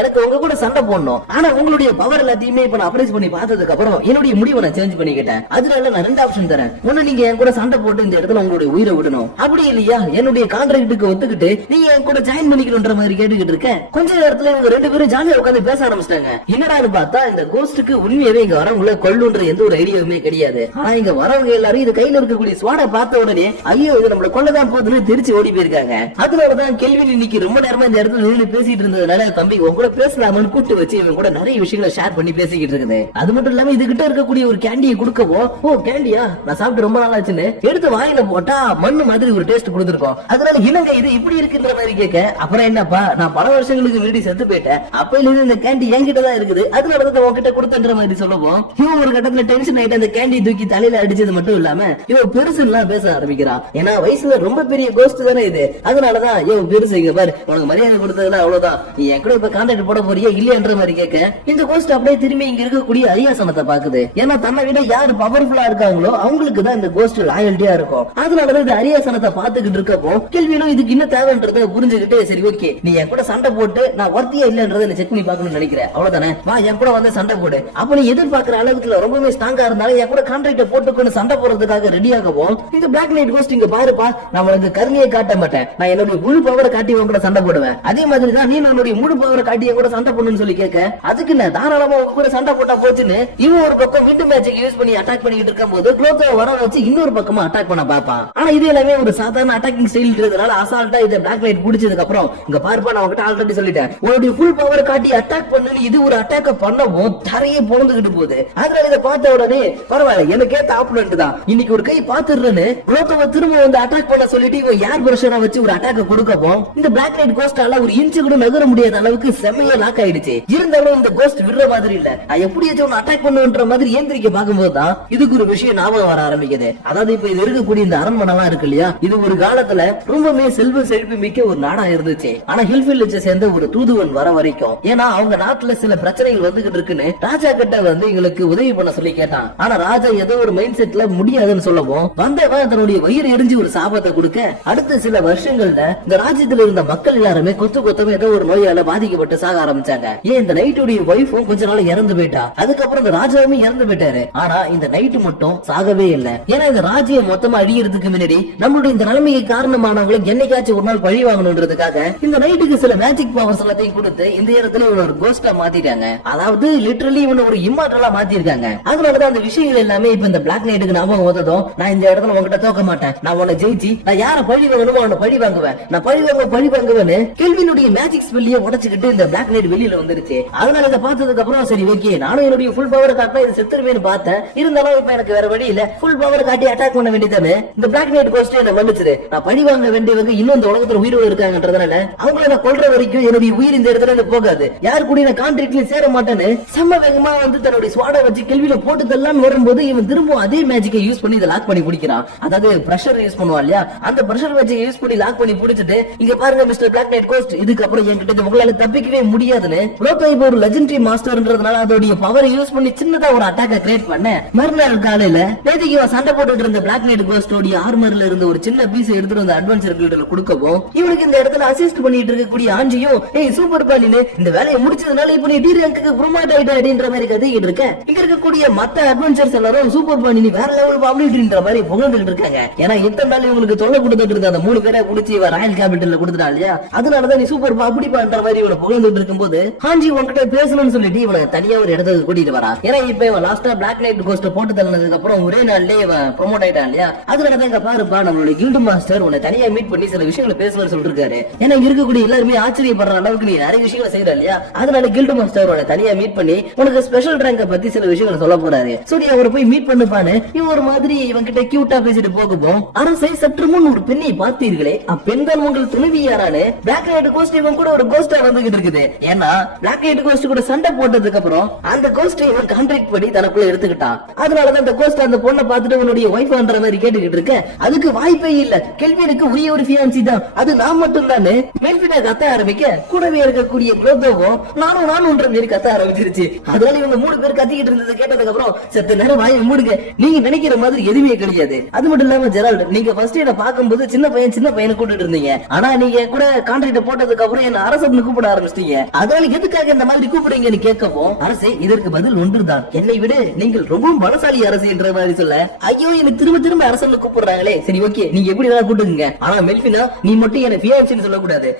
எனக்கு உங்க கூட சண்டை போடணும், ஆனா உங்களுடைய பவர் எல்லாத்தையுமே இப்ப நான் அப்ரைஸ் பண்ணி பார்த்ததுக்கு அப்புறம் என்னுடைய முடிவை நான் சேஞ்ச் பண்ணிக்கிட்டேன். அதனால நான் 2 ஆப்ஷன் தரேன். ஒண்ணு நீங்க என் கூட சண்டை போட்டு இந்த இடத்துல உங்களுடைய உயிரை விடணும், அப்படி இல்லையா என்னுடைய கான்ட்ராக்டுக்கு ஒத்துக்கிட்டு நீங்க என் கூட ஜாயின் பண்ணிக்கணும்ன்ற மாதிரி கேட்டுக்கிட்டு இருக்க. கொஞ்ச நேரத்துல இவங்க 2 பேரும் ஜாலியா உட்காந்து பேச ஆரம்பிச்சிட்டாங்க. என்னடான்னு பார்த்தா இந்த கோஸ்டுக்கு உண்மையாவே இங்க வரவங்கள கொல்லுன்ற எந்த ஒரு ஐடியாவுமே கிடையாது. ஆனா இங்க வரவங்க எல்லாரும் இது கையில இருக்கக்கூடிய ஸ்வாடை பார்த்த உடனே ஐயோ இது நம்மள கொல்லதான் போகுதுன்னு திருச்சி ஓடி போயிருக்காங்க. அதனாலதான் கேள்வி இன்னைக்கு ரொம்ப நேரமா இந்த இடத்துல நின்று பேசிட்டு இருந்ததுனால தம்பி உங்க கூட பேசலாமனு கூட்டு வச்சு இவங்க கூட நிறைய விஷயங்களை ஷேர் பண்ணி பேசிக்கிட்டு இருக்குது. அது மட்டும் இல்லாம இது கிட்ட இருக்கக்கூடிய ஒரு கேண்டியை கொடுக்கவோ, ஓ கேண்டியா நான் சாப்பிட்டு ரொம்ப நாள் ஆச்சுன்னு எடுத்து வாயில போட்டா மண்ணு மாதிரி ஒரு டேஸ்ட் கொடுத்துருக்கோம். அதனால என்னங்க இது இப்படி இருக்குன்ற மாதிரி கேட்க, அப்புறம் என்னப்பா நான் பல வருஷங்களுக்கு முன்னாடி செத்து போயிட்டேன், அப்பையில இருந்து இந்த கேண்டி என்கிட்ட தான் இருக்குது, அதனாலதான் உங்ககிட்ட கொடுத்தன்ற மாதிரி சொல்லவும் இவன் ஒரு கட்டத்துல டென்ஷன் ஆயிட்டு அந்த கேண்டி தூக்கி தலையில அடிச்சது மட்டும் இல்லாம இவன் பெருசு எல்லாம் பேச ஆரம்பிக்கிறான். ஏன்னா வயசுல ரொம்ப பெரிய கோஸ்ட் தானே இது, அதனாலதான் இவன் பெருசு இங்க பாரு உனக்கு மரியாதை கொடுத்ததுல அவ்வளவுதான், நீ என் கூட இப்ப கான்டாக்ட் போட போறியா இல்லையன்ற மாதிரி கேட்க, இந்த கோஸ்ட் அப்படியே திரும்பி இங்க இருக்கக்கூடிய அரியாசனத்தை பாக்குது. ஏன்னா தன்னை விட யாரு பவர்ஃபுல்லா இருக்காங்களோ அவங்களுக்கு தான் இந்த கோஸ்ட் லாயல்ட்டியா இருக்கும். அதனாலதான் இந்த அரியாசனத்தை பாத்துக்கிட்டு இருக்கப்போ கேள்வியும் இதுக்கு என்ன தேவைன்றத புரிஞ்சுக்கிட்டு சரி ஓகே நீ என் கூட சண்டை போட்டு நான் வர்த்தியா இல்லன்றதை செக் பண்ணி பாக்கணும்னு நினைக்கிறேன், அவ்வளவுதானே வா என் கூட வந்து சண்டை போடு. அப்ப நீ எதிர்பார்க்கிற அளவுக்கு ரொம்பவே ஸ்ட்ராங்கா இருந்தாலும் என் கூட கான்ட்ராக்ட போட்டுக்கொண்டு சண்டை போறதுக்காக ரெடி ஆகவும் இந்த பிளாக் நைட் கோஸ்ட் இங்க பாருப்பா நான் உனக்கு கருணையை காட்ட மாட்டேன், நான் என்னுடைய முழு பவரை காட்டி உன் கூட சண்டை போடுவேன், அதே மாதிரி தான் நீ என்னுடைய முழு பவரை காட்டி என் கூட சண்டை போடணும்னு சொல்லி கேட்க, அதுக்கு நான் தாராளமா உங்க கூட சண்டை போட்டா போச்சுன்னு இவன் ஒரு பக்கம் வீட்டு மேட்சுக்கு யூஸ் பண்ணி அட்டாக் பண்ணிட்டு இருக்கும் போது குளோத்தோ வர வச்சு இன்னொரு பக்கமா அட்டாக் பண்ண பாப்பான். ஆனா இது எல்லாமே ஒரு சாதாரண அட்டாக்கிங் ஸ்டைல் இருக்கிறதுனால அசால்ட்டா இதை பிளாக் நைட் பிடிச்சதுக்கு அப்புறம் இங்க பாருப்பா நான் உங்ககிட்ட ஆல்ரெடி சொல்லிட்டேன் உன்னுடைய ஃபுல் பவர் காட்டி அட்டாக் பண்ணு, இது ஒரு அட்டாக்க பண்ணவும் தரையே பொழுந்துகிட்டு போகுது. அதனால இதை பார்த்த உடனே பரவாயில்ல எனக்கே ஆப்போனன்ட் தான் இன்னைக்கு ஒரு கை பாத்துறேன்னு குளோத்தோவை திரும்ப வந்து அட்டாக் பண்ண சொல்லிட்டு இவன் ஏர் பிரஷரா வச்சு ஒரு அட்டாக்க கொடுக்கப்போ இந்த பிளாக் நைட் கோஸ்டால ஒரு இன்ச்சு கூட நகர முடியாத அளவுக்கு செம்மையா லாக் ஆயிடுச்சு. இருந்தாலும் இந்த கோஸ்ட் விடுற மாதிரி இல்ல, நான் எப்படியாச்சும் அட்டாக் பண்ணுன்ற மாதிரி ஏந்திரிக்க பார்க்கும்போது தான் இதுக்கு ஒரு விஷயம் ஞாபகம் வர ஆரம்பிக்குது. அதாவது இப்ப இது இருக்கக்கூடிய இந்த அரண்மனை எல்லாம் இருக்கு இல்லையா, இது ஒரு காலத்துல ரொம்பவே செல்வ செழிப்பு மிக்க ஒரு நாடா இருந்துச்சு. ஆனா ஹில் வில்லேஜ் சேர்ந்த ஒரு தூதுவன் வர வரைக்கும், ஏன்னா அவங்க நாட்டுல சில பிரச்சனைகள் வந்துகிட்டு இருக்குன்னு ராஜா கிட்ட வந்து எங்களுக்கு உதவி பண்ண சொல்லி கேட்டான். ஆனா ராஜா ஏதோ ஒரு மைண்ட் செட்ல முடியாதுன்னு சொல்லவும் வந்தவன் தன்னுடைய வயிறு எரிஞ்சு ஒரு சாபத்தை கொடுக்க, அடுத்த சில வருஷங்கள்ல இந்த ராஜ்யத்துல இருந்த மக்கள் எல்லாருமே கொத்தமே ஏதோ ஒரு நோயால பாதிக்கப்பட்டு சாக ஆரம்பிச்சாங்க. ஏன் இந்த நைட்டுடைய வைஃபும் கொஞ்ச நாள் இறந்து போயிட்டா. அதுக்கப்புறம் இந்த ராஜாவும் இறந்து போயிட்டாரு. ஆனா இந்த நைட்டு மட்டும் சாகவே இல்ல. ஏன்னா இந்த ராஜ்யம் மொத்தமா அழியறதுக்கு முன்னாடி நம்மளுடைய இந்த நிலைமைக்கு காரணமானவங்களை என்னைக்காச்சும் ஒரு நாள் பழி வாங்கணும்ன்றதுக்காக இந்த நைட்டுக்கு சில மேஜிக் பவர்ஸ் எல்லாத்தையும் கொடுத்து இந்த இடத்துல இவன் ஒரு கோஸ்டா மாத்திட்டாங்க. அதாவது லிட்டரலி இவன் ஒரு இம்மார்டலா மாத்திருக்காங்க. அதனாலதான் அந்த விஷயங்கள் எல்லாமே இப்ப இந்த பிளாக் நைட்டுக்கு ஞாபகம் வந்ததும், நான் இந்த இடத்துல உங்ககிட்ட தோக்க மாட்டேன், நான் உன்னை ஜெயிச்சு நான் யார பழி வாங்கணுமோ அவனை பழி வாங்குவேன், நான் பழி வாங்குவேன்னு கெல்வினுடைய மேஜிக் ஸ்பெல்லியை உடைச்சுக்கிட்டு இந்த பிளாக் நைட் வெளியில வந்துருச்சு. அதனால இதை பார்த்ததுக்கு அப்புறம் சரி ஓகே, நானும் என்னுடைய ஃபுல் பவர் காட்டினா இது செத்துருவேன்னு பார்த்தேன். இருந்தாலும் இப்ப எனக்கு வேற வழி இல்ல, ஃபுல் பவர் காட்டி அட்டாக் பண்ண வேண்டியதானே. இந்த பிளாக் நைட் கோஸ்ட் என்ன மன்னிச்சிரு, நான் பழி வாங்க வேண்டியவங்க இன்னும் இந்த உலகத்துல உயிரோடு இருக்காங்கன்றதுனால அவங்கள நான் கொல்ற வரைக்கும் என்னுடைய உயிர் இந்த இடத்துல போகாது, யாரு கூட நான் கான்ட்ராக்ட்லயும் சேர மாட்டேன்னு செம்ம வேகமா வந்து தன்னுடைய ஸ்வாட வச்சு கேள்வியில போட்டு தரலான்னு வரும்போது இவன் திரும்ப அதே மேஜிக்கை யூஸ் பண்ணி இதை லாக் பண்ணி பிடிக்கிறான். அதாவது பிரஷர் யூஸ் பண்ணுவா இல்லையா, அந்த பிரஷர் மேஜிக் யூஸ் பண்ணி லாக் பண்ணி பிடிச்சிட்டு, இங்க பாருங்க மிஸ்டர் பிளாக் நைட் கோஸ்ட், இதுக்கப்புறம் என்கிட்ட உங்களால தப்பிக்கவே முடியாதுன்னு லோகோ இப்போ ஒரு லெஜெண்டரி மாஸ்டர்ன்றதுனால அதோடைய பவர் யூஸ் பண்ணி சின்னதா ஒரு அட்டாக்க கிரியேட் பண்ண, மறுநாள் காலையில நேதிக்கு சண்டை போட்டுட்டு இருந்த பிளாக் நைட் கோஸ்டோடைய ஆர்மர்ல இருந்த ஒரு சின்ன பீஸ் எடுத்துட்டு வந்து அட்வென்ச்சர் கில்ட்ல கொடுக்கவும், இவனுக்கு இந்த இடத்துல அசிஸ்ட் பண்ணிட்டு இருக்கக்கூடிய ஆஞ்சியும் ஏய் சூப்பர் பாலினு இந்த வேலையை முடிச்சதுனால இப்ப நீ டி ரேங்க்கு ப்ரோமோட் ஆயிட்ட மாதிரி கத்திக்கிட்டு இருக்க. இங்க இருக்கக்கூடிய மத்த அட்வென்ச்சர்ஸ் எல்லாரும் சூப்பர் பாலி வேற லெவல் பாப்ளிட்ன்ற மாதிரி புகழ்ந்துட்டு இருக்காங்க. ஏன்னா இத்தனை நாள் இவங்களுக்கு தொல்லை கொடுத்துட்டு இருந்த அந்த 3 பேரை புடிச்சு ராயல் கேபிட்டல்ல கொடுத்துட்டா இல்லையா, அதனாலதான் நீ சூப்பர் அப்படி பண்ற மாதிரி இவனை புகழ்ந்துட்டு இருக்கும்போது ஹாஞ்சி உன்கிட்ட பேசணும்னு சொல்லிட்டு இவனை தனியா ஒரு இடத்துக்கு கூட்டிட்டு வரா. ஏன்னா இப்ப இவன் லாஸ்டா பிளாக் நைட் கோஸ்ட் போட்டு தள்ளனதுக்கு அப்புறம் ஒரே நாள்லயே இவன் ப்ரோமோட் ஆயிட்டான் இல்லையா, அதனாலதான் இங்க பாருப்பா நம்மளுடைய கில்ட் மாஸ்டர் உன்னை தனியா மீட் பண்ணி சில விஷயங்களை பேசுவார் சொல்லிருக்காரு. ஏன்னா இருக்கக்கூடிய எல்லாருமே ஆச்சரியப்படுற அளவுக்கு நீ நிறைய விஷயங்களை செய்யற இல்லையா, அதனால கில்ட் மாஸ்டர் உன்னை தனியா மீட் பண்ணி உனக்கு ஸ்பெஷல் ரேங்க பத்தி சில விஷயங்களை சொல்ல போறாரு. சரி அவரை போய் மீட் பண்ணுப்பான்னு இவன் ஒரு மாதிரி இவன் கிட்ட கியூட்டா பேசிட்டு போகும்போது, அரசை சற்று முன் ஒரு பெண்ணை பார்த்தீர்களே, அப்பெண்தான் உங்கள் துணைவியாரானு பிளாக் நைட் கோஸ்ட் இவன் கூட ஒரு கோஸ்டா வந்துகிட்டு இருக்குது. ஏன்னா பிளாக் நைட் கோஸ்ட் கூட சண்டை போட்டதுக்கு அப்புறம் அந்த கோஸ்ட் இவன் கான்ட்ராக்ட் படி தனக்குள்ள எடுத்துக்கிட்டான். அதனாலதான் அந்த கோஸ்ட் அந்த பொண்ணை பார்த்துட்டு உன்னுடைய வைஃப் பண்ற மாதிரி கேட்டுக்கிட்டு இருக்க. அதுக்கு வாய்ப்பே இல்ல, கெல்வினுக்கு உரிய ஒரு ஃபியான்சி தான், அது நான் மட்டும் தானே மெல்வினா கத்த ஆரம்பிக்க, கூடவே இருக்கக்கூடிய குளோபோவும் நானும்ன்ற மாதிரி கத்த ஆரம்பிச்சிருச்சு. அதனால இவங்க 3 பேர் கத்திக்கிட்டு இருந்ததை கேட்டதுக்கு அப்புறம் செத்த நேரம் வாயை மூடுங்க, நீங்க நினைக்கிற மாதிரி எதுவுமே கிடையாது. அது மட்டும் இல்லாம ஜெரால்ட், நீங்க ஃபர்ஸ்ட் என்ன பாக்கும்போது சின்ன பையனை கூட்டிட்டு இருந்தீங்க, ஆனா நீங்க கூட கான்ட்ராக்ட் போட்டதுக்கு அப்புறம் என்ன அரசன்னு கூப்பிட ஆரம்பிச்சிட்டீங்க. அதனால எதுக்காக இந்த மாதிரி கூப்பிடுறீங்கன்னு கேட்கவும், அரசே இதற்கு பதில் ஒன்றுதான், என்னை விட நீங்கள் ரொம்ப பலசாலி அரசு என்ற மாதிரி சொல்ல, ஐயோ என்ன திரும்ப அரசன்னு கூப்பிடுறாங்களே, சரி ஓகே நீங்க எப்படி வேணா கூப்பிடுங்க, ஆனா மெல்பினா நீ மட்டும் என்ன ஃபியான்சின்னு சொல்லக்கூடாது.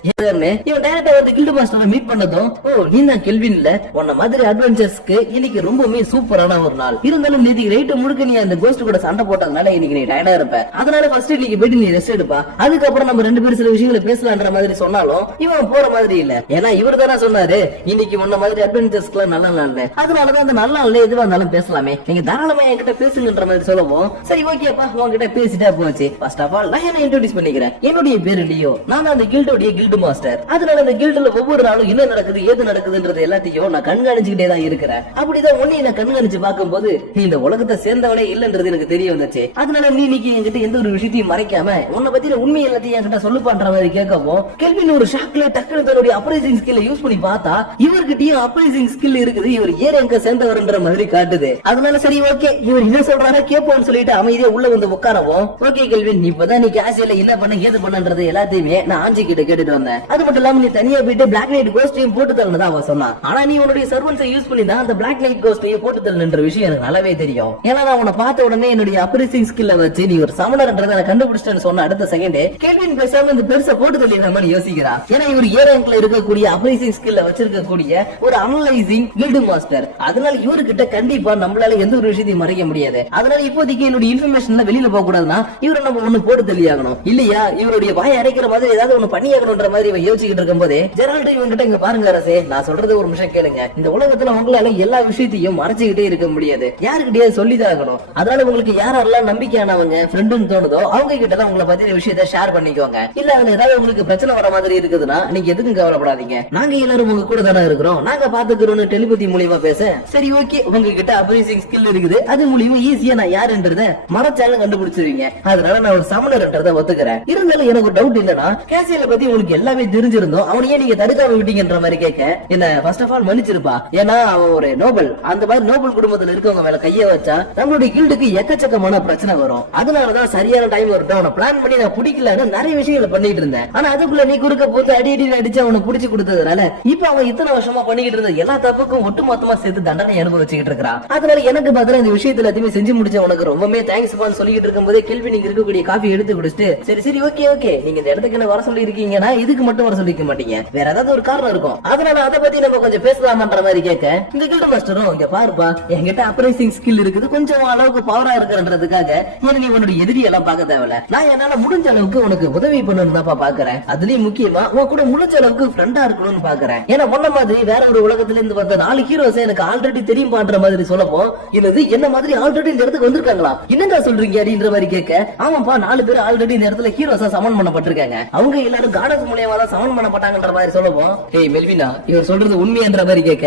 இவன் டைரக்டா வந்து கில்ட் மாஸ்டரை மீட் பண்ணதும், ஓ நீ தான் கெல்வின் இல்ல, உன்ன மாதிரி அட்வென்ச்சர்ஸ்க்கு இன்னைக்கு ரொம்பவே சூப்பரான ஒரு நாள். இருந்தாலும் நேத்து ரைட்டு முழுக்க நீ அந்த கோஸ்ட் கூட சண்டை போட்டதுனால இன்னைக்கு நீ டயர்டா இருப்ப, அதனால ஃபர்ஸ்ட் இன்னைக்கு போயிட்டு நீ ரெஸ்ட் எடுப்பா, அதுக்கப்புறம் நம்ம 2 பேரும் சில விஷயங்களை பேசலான்ற மாதிரி சொன்னாலும் இவன் போற மாதிரி இல்ல. ஏன்னா இவர் தானே சொன்னாரு இன்னைக்கு உன்ன மாதிரி அட்வென்ச்சர்ஸ்க்கு நல்ல நாள், அதனாலதான் அந்த நல்ல நாள்ல எதுவா இருந்தாலும் பேசலாமே, நீங்க தாராளமா என்கிட்ட பேசுங்கன்ற மாதிரி சொல்லவும், சரி ஓகேப்பா உங்ககிட்ட பேசிட்டா போச்சு. ஃபர்ஸ்ட் ஆஃப் ஆல் நான் என்ன இன்ட்ரோடியூஸ் பண்ணிக்கிறேன், என்னுடைய பேரு லியோ, நான் அந்த கில்டோடைய கில்ட் மாஸ்டர். அதனால அந்த கில்ட்ல ஒவ்வொரு நாளும் என்ன நடக்குது ஏது நடக்குதுன்றது எல்லாத்தையும் நான் கண்காணிச்சுக்கிட்டே தான் இருக்கிறேன். அப்படிதான் உன்னை நான் கண்காணிச்சு பார்க்கும்போது நீ இந்த உலகத்தை சேர்ந்தவனே இல்லன்றது எனக்கு தெரிய வந்துச்சு. அதனால நீ இன்னைக்கு என்கிட்ட எந்த ஒரு விஷயத்தையும் மறைக்காம உன்னை பத்தின உண்மை எல்லாத்தையும் என்கிட்ட சொல்லு பண்ற மாதிரி கேட்கவும், கெல்வின் ஒரு ஷாக்ல டக்குனு தன்னுடைய அப்ரைசிங் ஸ்கில்ல யூஸ் பண்ணி பார்த்தா இவர்கிட்டயும் அப்ரைசிங் ஸ்கில் இருக்குது, இவர் ஏற எங்க சேர்ந்தவர்ன்ற மாதிரி காட்டுது. அதனால சரி ஓகே இவர் என்ன சொல்றாரா கேட்போம்னு சொல்லிட்டு அமைதியா உள்ள வந்து உட்காரவும், ஓகே கெல்வின் நீ இப்பதான் நீ கேஷியல இல்ல பண்ண ஏது பண்ணன்றது எல்லாத்தையுமே நான் ஆஞ்சி கிட்ட கேட்டுட்டு வந்தேன். அது மட்டும் இல்லாம நீ தனியா போயிட்டு பிளாக் நைட் கோஸ்டையும் போட்டு தரணும் அவன் சொன்னான். ஆனா நீ உன்னுடைய சர்வன்ஸை யூஸ் பண்ணி தான் அந்த பிளாக் நைட் கோஸ்டையும் போட்டு தரணுன்ற விஷயம் எனக்கு நல்லாவே தெரியும். ஏன்னா நான் உன்னை பார்த்த உடனே என்னுடைய அப்ரைசிங் ஸ்கில்ல வச்சு நீ ஒரு சமணர்ன்றதை நான் கண்டுபிடிச்சிட்டேன்னு சொன்ன அடுத்த செகண்டே கெல்வின் பேசாம இந்த பெருசா போட்டு தள்ளிடுற மாதிரி யோசிக்கிறான். ஏன்னா இவர் ஏ ரேங்க்ல இருக்கக்கூடிய அப்ரைசிங் ஸ்கில்ல வச்சிருக்கக்கூடிய ஒரு அனலைசிங் கில்ட் மாஸ்டர். அதனால இவர்கிட்ட கண்டிப்பா நம்மளால எந்த ஒரு விஷயத்தையும் மறைக்க முடியாது. அதனால இப்போதைக்கு என்னுடைய இன்ஃபர்மேஷன்ல வெளியில போக கூடாதுன்னா இவரை நம்ம ஒண்ணு போட்டு தள்ளியாகணும், இல்லையா இவருடைய வாய் அடைக்கிற மாதிரி ஏதாவது ஒண்ணு பண்ணியாகணும்ன்ற மாதிரி இவன் யோசிச்சுக்கிட்டு இருக்கும் போதே ஜெரால்ட் இவங்கிட்ட இங்க பாருங்க அரசே, நான் சொல்றது ஒரு நிமிஷம் கேளுங்க, இந்த உலகத்துல உங்களால எல்லா விஷயத்தையும் மறைச்சுக்கிட்டே இருக்க முடியாது, யாருக்கிட்டே சொல்லிதான் ஆகணும். அதனால உங்களுக்கு யாரெல்லாம் நம்பிக்கையானவங்க ஃப்ரெண்டுன்னு தோணுதோ அவங்க கிட்ட தான் உங்களை பத்தின விஷயத்தை ஷேர் பண்ணிக்கோங்க. இல்ல அதுல ஏதாவது உங்களுக்கு பிரச்சனை வர மாதிரி இருக்குதுன்னா நீங்க எதுக்கும் கவலைப்படாதீங்க, நாங்க எல்லாரும் உங்க கூட தானே இருக்கிறோம், நாங்க பாத்துக்கிறோம்னு டெலிபதி மூலியமா பேச, சரி ஓகே உங்ககிட்ட அப்ரைசிங் ஸ்கில் இருக்குது அது மூலியமா மூலியமா ஈஸியா நான் யாருன்றத மறைச்சாலும் கண்டுபிடிச்சிருவீங்க. அதனால நான் ஒரு சமணர்ன்றத ஒத்துக்கிறேன். இருந்தாலும் எனக்கு ஒரு டவுட் என்னன்னா, கேசியல பத்தி உங்களுக்கு எல்லாமே தெரிஞ்சிருந்தோம், அவனையே நீங்க தடுக்காம விட்டீங்கன்ற மாதிரி கேட்க என்ன ஃபர்ஸ்ட் ஆஃப் ஆல் மன்னிச்சிருப்பா. ஏன்னா அவன் ஒரு நோபல், அந்த மாதிரி நோபல் குடும்பத்துல இருக்கவங்க மேல கைய வச்சா நம்மளுடைய கில்டுக்கு எக்கச்சக்கமான பிரச்சனை வரும். அதனாலதான் சரியான டைம் வரட்டும் அவனை பிளான் பண்ணி நான் பிடிக்கலன்னு நிறைய விஷயங்களை பண்ணிட்டு இருந்தேன். ஆனா அதுக்குள்ள நீ குறுக்க போட்டு அடி அடிச்சு அவனை பிடிச்சு கொடுத்ததுனால இப்ப அவன் இத்தனை வருஷமா பண்ணிக்கிட்டு இருந்த எல்லா தப்புக்கும் ஒட்டுமொத்தமா சேர்த்து தண்டனை அனுபவிச்சுக்கிட்டு இருக்கான். அதனால எனக்கு பதிலா இந்த விஷயத்துல எல்லாத்தையுமே செஞ்சு முடிச்ச உனக்கு ரொம்பவே தேங்க்ஸ் பான்னு சொல்லிட்டு இருக்கும் போதே கேள்வி நீங்க இருக்கக்கூடிய காஃபி எடுத்து குடிச்சிட்டு சரி சரி ஓகே ஓகே நீங்க இந்த இடத்துக்கு என்ன வர சொல்லி இருக்கீங்கன்னா இதுக்கு மட்டும் வர சொல்லிக்க மாட்டீங்க, வேற ஏதாவது ஒரு காரணம் இருக்கும், அதனால அதை பத்தி நம்ம கொஞ்சம் பேசலாமன்ற மாதிரி கேட்க இந்த கில்டு மாஸ்டரும் இங்க பாருப்பா என்கிட்ட அப்ரைசிங் ஸ்கில் இருக்குது, கொஞ்சம் அளவுக்கு பவரா இருக்குன்றதுக்காக நீ உன்னுடைய எதிரி எல்லாம் பார்க்க தேவையில்ல, நான் என்னால முடிஞ்ச அளவுக்கு உனக்கு உதவி பண்ணணும் தான் பாக்குறேன், அதுலயும் முக்கியமா உன் கூட முடிஞ்ச அளவுக்கு ஃப்ரெண்டா இருக்கணும்னு பாக்குறேன். ஏன்னா முன்ன மாதிரி வேற ஒரு உலகத்துல இருந்து வந்த 4 ஹீரோஸ் எனக்கு ஆல்ரெடி தெரியும் பண்ற மாதிரி சொல்லப்போ இது என்ன மாதிரி ஆல்ரெடி இந்த இடத்துக்கு வந்திருக்காங்களா என்னங்க சொல்றீங்க அப்படின்ற மாதிரி கேட்க ஆமாப்பா 4 பேர் ஆல்ரெடி இந்த இடத்துல ஹீரோஸா சமன் பண்ணப்பட்டிருக்காங்க, அவங்க எல்லாரும் காடஸ் மூலியமா தான் சமன் பண்ணப்பட்டாங்கன்ற மாதிரி சொல்லப்போ ஏய் மெல்வினா இவர் சொல்றது உண்மையன்ற மாதிரி கேட்க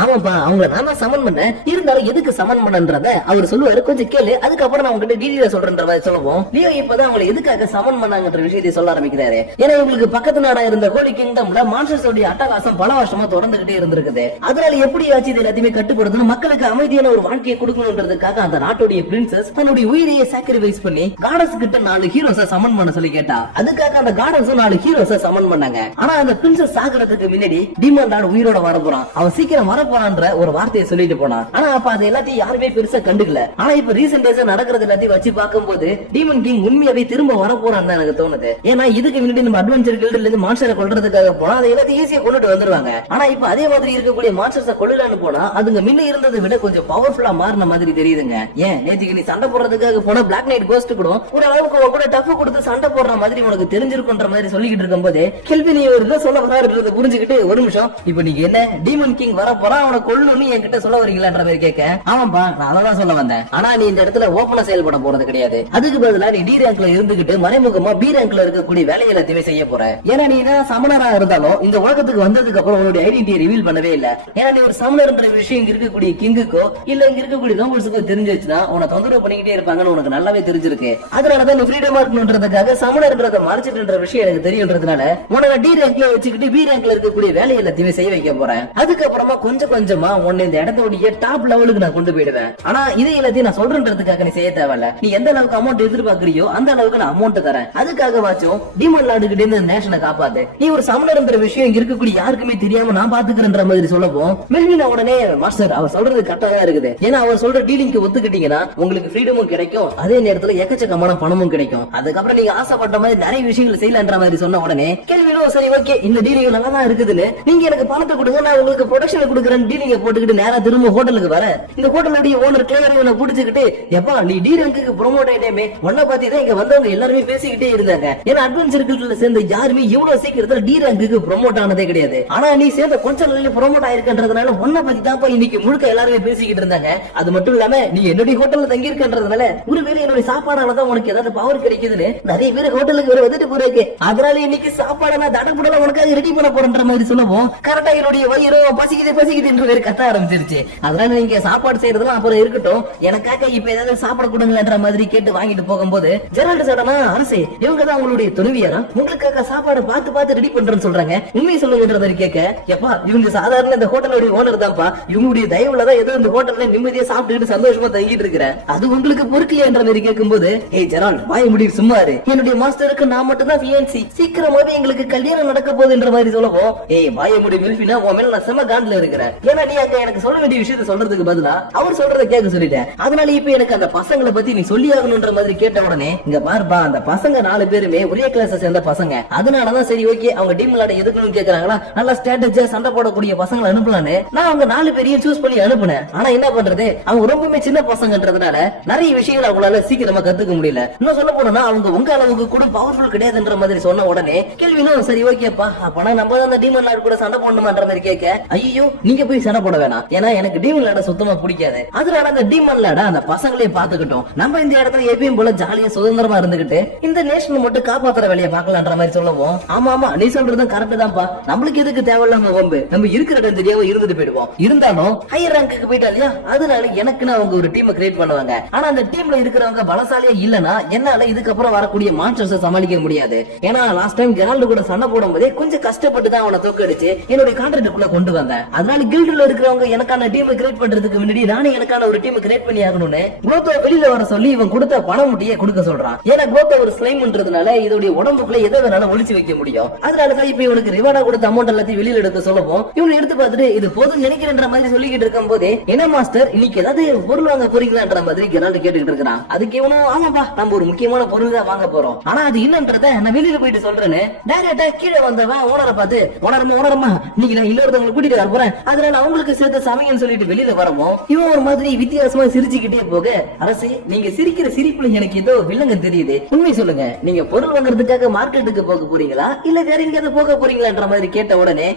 ஆமாப்பா அவங்கள நான் தான் சமன் பண்ணேன், இருந்தாலும் எதுக்கு சமன் பண்ணன்றத அவர் சொல்லுவாரு, கொஞ்சம் கேளு அதுக்கப்புறம் நான் உங்ககிட்ட டீடைலா சொல்றேன்ற மாதிரி சொல்லுவோம். லியோ இப்பதான் அவங்களை எதுக்காக சமன் பண்ணாங்கன்ற விஷயத்தை சொல்ல ஆரம்பிக்கிறாரு. ஏன்னா இவங்களுக்கு பக்கத்து நாடா இருந்த ஹோலி கிங்டம்ல மான்ஸ்டர்ஸ் உடைய அட்டகாசம் பல வருஷமா தொடர்ந்துகிட்டே இருந்திருக்குது. அதனால எப்படியாச்சு இது எல்லாத்தையுமே கட்டுப்படுத்தணும், மக்களுக்கு அமைதியான ஒரு வாழ்க்கையை கொடுக்கணும்ன்றதுக்காக அந்த நாட்டுடைய பிரின்சஸ் தன்னுடைய உயிரையே சாக்ரிஃபைஸ் பண்ணி காடஸ் கிட்ட 4 ஹீரோஸை சமன் பண்ண சொல்லி கேட்டா, அதுக்காக அந்த காடஸும் 4 ஹீரோஸை சமன் பண்ணாங்க. ஆனா அந்த பிரின்சஸ் சாகறதுக்கு முன்னாடி டீமன் லார்ட் உயிரோட வர போறான், அவன் சீக்கிரம் வர போறான்ற ஒரு வார்த்தையை சொல்லிட்டு போனான். ஆனா அப்ப அது எல்லாத்தையும் யாருமே பெருசா கண்டுக்கல. ஆனா இப்ப ரீசெண்ட் டேஸா நடக்கிறது எல்லாத்தையும் வச்சு பார்க்கும்போது டீமன் கிங் உண்மையாவே திரும்ப வர போறான்னு எனக்கு தோணுது. ஏன்னா இதுக்கு முன்னாடி நம்ம அட்வென்ச்சர் கில்டுல இருந்து மான்ஸ்டரை கொல்றதுக்காக போனா அதை எல்லாத்தையும் ஈஸியா கொண்டுட்டு வந்துருவாங்க. ஆனா இப்ப அதே மாதிரி இருக்கக்கூடிய மான்ஸ்டர்ஸை கொல்லலான்னு போனா அதுங்க முன்ன இருந்ததை விட கொஞ்சம் பவர்ஃபுல்லா மாறின மாதிரி தெரியுதுங்க. ஏன் நேத்துக்கு நீ சண்டை போடுறதுக்காக போன பிளாக் நைட் கோஸ்ட் கூட ஒரு அளவுக்கு கூட டஃப் கொடுத்து சண்டை போடுற மாதிரி உனக்கு தெரிஞ்சிருக்குன்ற மாதிரி சொல்லிக்கிட்டு இருக்கும் போதே கெல்வி நீ ஒரு சொல்ல வராருன்றத புரிஞ்சுக்கிட்டு ஒரு நிமிஷம் இப்ப நீங்க என்ன டீமன் கிங் வர போறான் அவனை கொல்லணும்னு என்கிட்ட சொல்ல வரீங்களான்ற மாதிரி கேட்க ஆமாப்பா நான் அதான் சொல்ல வந்தேன். ஆனா நீ இந்த இடத்துல ஓபனா செயல்பட போறது கிடையாது, அதுக்கு பதிலா நீ டி ரேங்க்ல இருந்துகிட்டு மறைமுகமா பி ரேங்க்ல இருக்கக்கூடிய வேலைகளை எல்லாத்தையுமே செய்ய போற. ஏன்னா நீ என்ன சமணரா இருந்தாலும் இந்த உலகத்துக்கு வந்ததுக்கு அப்புறம் உன்னுடைய ஐடென்டிட்டியை ரிவீல் பண்ணவே இல்ல. ஏன்னா நீ ஒரு சமணர்ன்ற விஷயம் இங்க இருக்கக்கூடிய கிங்குக்கோ இல்ல இங்க இருக்கக்கூடிய நோபல்ஸுக்கோ தெரிஞ்சிச்சுன்னா உன தொந்தரவு பண்ணிக்கிட்டே இருப்பாங்கன்னு உனக்கு நல்லாவே தெரிஞ்சிருக்கு. அதனாலதான் நீ ஃப்ரீடமா இருக்கணும்ன்றதுக்காக சமணர்ன்றத மறைச்சிட்டுன்ற விஷயம் எனக்கு தெரியுன்றதுனால உனக்கு டி ரேங்க்ல வச்சுக்கிட்டு பி ரேங்க்ல இருக்கக்கூடிய வேலை எல்லாத்தையுமே செய்ய வைக்க போறேன். அதுக்கப்புறமா கொஞ்சம் கொஞ்சமா உன்னை இந்த இடத்தோடைய டாப் லெவலுக்கு நான் கொண்டு போயிடுவேன். ஆனா இதே எல்லாத்தையும் நான் சொல்றேன்றதுக்காக நீ செய்ய தேவையில்ல, நீ எந்த அளவுக்கு அமௌண்ட் எதிர்பார்க்கறியோ அந்த அளவுக்கு நான் அமௌண்ட் தரேன். அதுக்காக வாச்சும் டீமன் லார்டு கிட்ட இருந்து நேஷனை காப்பாத்து. நீ ஒரு சமணர்ன்ற விஷயம் இங்க இருக்கக்கூடிய யாருக்குமே தெரியாம நான் பாத்துக்கிறேன்ற மாதிரி சொல்லவும் மெல்வினா உடனே மாஸ்டர் அவர் சொல்றது கரெக்டா தான் இருக்குது, ஏன்னா அவர் சொல்ற டீலிங்க்கு ஒத்துக்கிட்டீங்கன்னா உங்களுக்கு ஃப்ரீடமும் கிடைக்கும், அதே நேரத்துல எக்கச்சக்கமான பணமும் கிடைக்கும், அதுக்கப்புறம் நீங்க ஆசைப்பட்ட மாதிரி நிறைய விஷயங்கள் செய்யலன்ற மாதிரி சொன்ன உடனே கேள்வியும் சரி ஓகே இந்த டீலிங் நல்லா தான் இருக்குதுன்னு நீங்க எனக்கு பணத்தை கொடுங்க நான் உங்களுக்கு ப்ரொடக்ஷன் கொடுக்குறேன் டீலிங்க போட்டுக்கிட்டு நேரா திரும்ப ஹோட்டலுக்கு வர இந்த ஹோட்டலுடைய ஓனர் கிளவரை புடிச்சுக்கிட்டு எப்பா நீ டி ரேங்க்கு ப்ரோமோட் ஆயிட்டே உன்ன பத்தி தான் இங்க வந்தவங்க எல்லாருமே பேசிக்கிட்டே இருந்தாங்க. ஏன்னா அட்வென்ச்சர் கில்ட்ல சேர்ந்த யாருமே இவ்வளவு சீக்கிரத்துல டி ரேங்க்கு ப்ரோமோட் ஆனதே கிடையாது. ஆனா நீ சேர்ந்த கொஞ்ச நாள்ல ப்ரோமோட் ஆயிருக்கன்றதுனால உன்ன பத்தி தான் இன்னைக்கு முழுக்க எல்லாருமே பேசிக்கிட்டு இருந்தாங்க. அது மட்டும் இல்லாம நீ என்னுடைய ஹோட்டல்ல தங்கி இருக்கன்றதுனால ஒருவேளை என்னுடைய சாப்பாடாலதான் உனக்கு ஏதாவது பவர் கிடைக்குதுன்னு நிறைய பேர் ஹோட்டலுக்கு வர வந்துட்டு போறாங்க. அதனால இன்னைக்கு சாப்பாடு நான் தடப்புடல உனக்காக ரெடி பண்ண போறேன்ற மாதிரி சொல்லவும் கரெக்டா என்னுடைய வயிறோ பசிக்குது கத்த ஆரம்பிச்சிருச்சு. அதனால நீங்க சாப்பாடு செய்யறதுலாம் அப்புறம் இருக்கட்டும், எனக்காக இப்ப ஏதாவது சாப்பிட கொடுங்கன்ற மாதிரி கேட்டு வாங்கிட்டு போகும்போது ஜெரால்டு சடனா அரசே இவங்க தான் உங்களுடைய துணைவியாரா உங்களுக்காக சாப்பாடு பார்த்து ரெடி பண்றேன்னு சொல்றாங்க, உண்மையை சொல்லுங்கன்ற மாதிரி கேட்க எப்பா இவங்க சாதாரண இந்த ஹோட்டலுடைய ஓனர் தான்ப்பா, இவங்களுடைய தயவுலதான் ஏதோ இந்த ஹோட்டல்ல நிம்மதியா சாப்பிட்டுட்டு சந்தோஷமா தங்கிட்டு இருக்கிறேன், அது உங்களுக்கு பொறுக்கலையான்ற மாதிரி கேட்கும்போது ஏய் ஜெரால்டு வாய முடியும் சும்மாரு, என்னுடைய மாஸ்டருக்கு நான் மட்டும் தான் ஃபியான்சி, சீக்கிரமாவே எங்களுக்கு கல்யாணம் நடக்க போகுதுன்ற மாதிரி சொல்லவும் ஏய் வாய முடியும் மில்ஃபினா உன் மேல நான் செம காண்ட்ல இருக்கிறேன், ஏன்னா நீ அங்க எனக்கு சொல்ல வேண்டிய விஷயத்தை சொல்றதுக்கு பதிலா அவர் சொல்றதை கேட்க சொல்லிட்டேன். அதனால இப்ப எனக்கு அந்த பசங்களை பத்தி நீ சொல்லி ஆகணும்ன்ற மாதிரி கேட்ட உடனே இங்க பாருப்பா அந்த பசங்க 4 பேருமே ஒரே கிளாஸ் சேர்ந்த பசங்க, அதனாலதான் சரி ஓகே அவங்க டீம் விளையாட எதுக்குன்னு கேக்குறாங்களா நல்லா ஸ்ட்ராட்டஜியா சண்டை போடக்கூடிய பசங்களை அனுப்பலான்னு நான் அவங்க 4 பேரையும் சூஸ் பண்ணி அனுப்புனேன். ஆனா என்ன பண்றது அவங்க ரொம்பவே சின்ன பசங்கன்றதுனால நிறைய விஷயங்கள் அவங்களால சீக்கிரமா கத்துக்க முடியல. இன்னும் சொல்ல போனா அவங்க உங்க அளவுக்கு கூட பவர்ஃபுல் கிடையாதுன்ற மாதிரி சொன்ன உடனே கேள்வினும் சரி ஓகேப்பா அப்பனா நம்ம தான் அந்த டீமன் லார்ட் கூட சண்டை போடணுமான்ற மாதிரி கேட்க ஐயோ நீங்க போய் சண்டை போட வேணாம், ஏன்னா எனக்கு டீமன் லார்ட சுத்தமா பிடிக்காது, அதனால அந்த டீமன் லார்ட அந்த பசங்களே பாத்துக்கிட்டோம், நம்ம இந்த இடத்துல எப்பயும் போல ஜாலியா சுதந்திரமா இருந்துகிட்டு இந்த நேஷன் மட்டும் காப்பாத்துற வேலையை பார்க்கலான்ற மாதிரி சொல்லவும் ஆமா நீ சொல்றதும் கரெக்ட் தான்ப்பா, நம்மளுக்கு எதுக்கு தேவையில்லாம வம்பு, நம்ம இருக்கிற இடம் தெரியாம இருந்துட்டு போயிடுவோம், இருந்தாலும் ஹையர் ரேங்க்கு போயிட்டா இல்லையா அதனால எனக்குன்னு அவங்க ஒரு டீம் கிரியேட் பண்ணுவாங்க. ஆனா அந்த டீம்ல இருக்கிறவங்க பலசாலியா இல்லனா என்னால இதுக்கப்புறம் வரக்கூடிய மான்ஸ்டர்ஸ் சமாளிக்க முடியாது. ஏன்னா லாஸ்ட் டைம் கெரால்ட் கூட சண்டை போடும்போதே கொஞ்சம் கஷ்டப்பட்டு தான் அவனை தோக்கடிச்சு என்னோட கான்ட்ராக்டுக்குள்ள கொண்டு வந்தேன். அதனால கில்டுல இருக்கிறவங்க எனக்கான டீம் கிரியேட் பண்றதுக்கு முன்னாடி நானே எனக்கான ஒரு டீம் கிரியேட் பண்ணி ஆகணும்னு குளோத்தோ வெளியில வர சொல்லி இவன் கொடுத்த பண முட்டையை கொடுக்க சொல்றான். ஏன்னா குளோத்தோ ஒரு ஸ்லைம்ன்றதுனால இதோட உடம்புக்குள்ள எதை வேணாலும் ஒளிச்சு வைக்க முடியும். அதனாலதான் இப்ப இவனுக்கு ரிவார்டா கொடுத்த அமௌண்ட் எல்லாத்தையும் வெளியில எடுக்க சொல்லவும் இவன் எடுத்து பார்த்துட்டு இது போதும் நினைக்கிறேன்ற மாதிரி சொல்லிக்கிட்டு இருக்கும் போதே என்ன மாஸ்டர் இன்னைக்கு ஏதாவது பொருள் வாங்க போறீங்களான்ற மாதிரி கெரால்ட் கேட்டுக்கிட்டு இருக்கான். அதுக்கு இவனும் ஆமாப்பா நம்ம ஒரு முக்கியமான பொருள் தான் வாங்க போறோம், ஆனா அது இல்லன்றத நான் வெளியில போயிட்டு சொல்றேன்னு டைரக்டா கீழே வந்தவன் ஓனரை பார்த்து ஓனரமா நீங்க நான் இன்னொருத்தவங்களை கூட்டிட்டு வர போறேன், அதனால அவங்களுக்கு சேர்த்து சமைங்கன்னு சொல்லிட்டு வெளியில வரவும் இவன் ஒரு மாதிரி வித்தியாசமா சிரிச்சுக்கிட்டே போக, அரசே நீங்க சிரிக்கிற சிரிப்புல எனக்கு ஏதோ வில்லங்க தெரியுது, உண்மை சொல்லுங்க நீங்க பொருள் வாங்குறதுக்காக மார்க்கெட்டுக்கு போக போறீங்களா இல்ல வேற எங்கேயாவது போக போறீங்களான்ற மாதிரி கேட்ட உடனே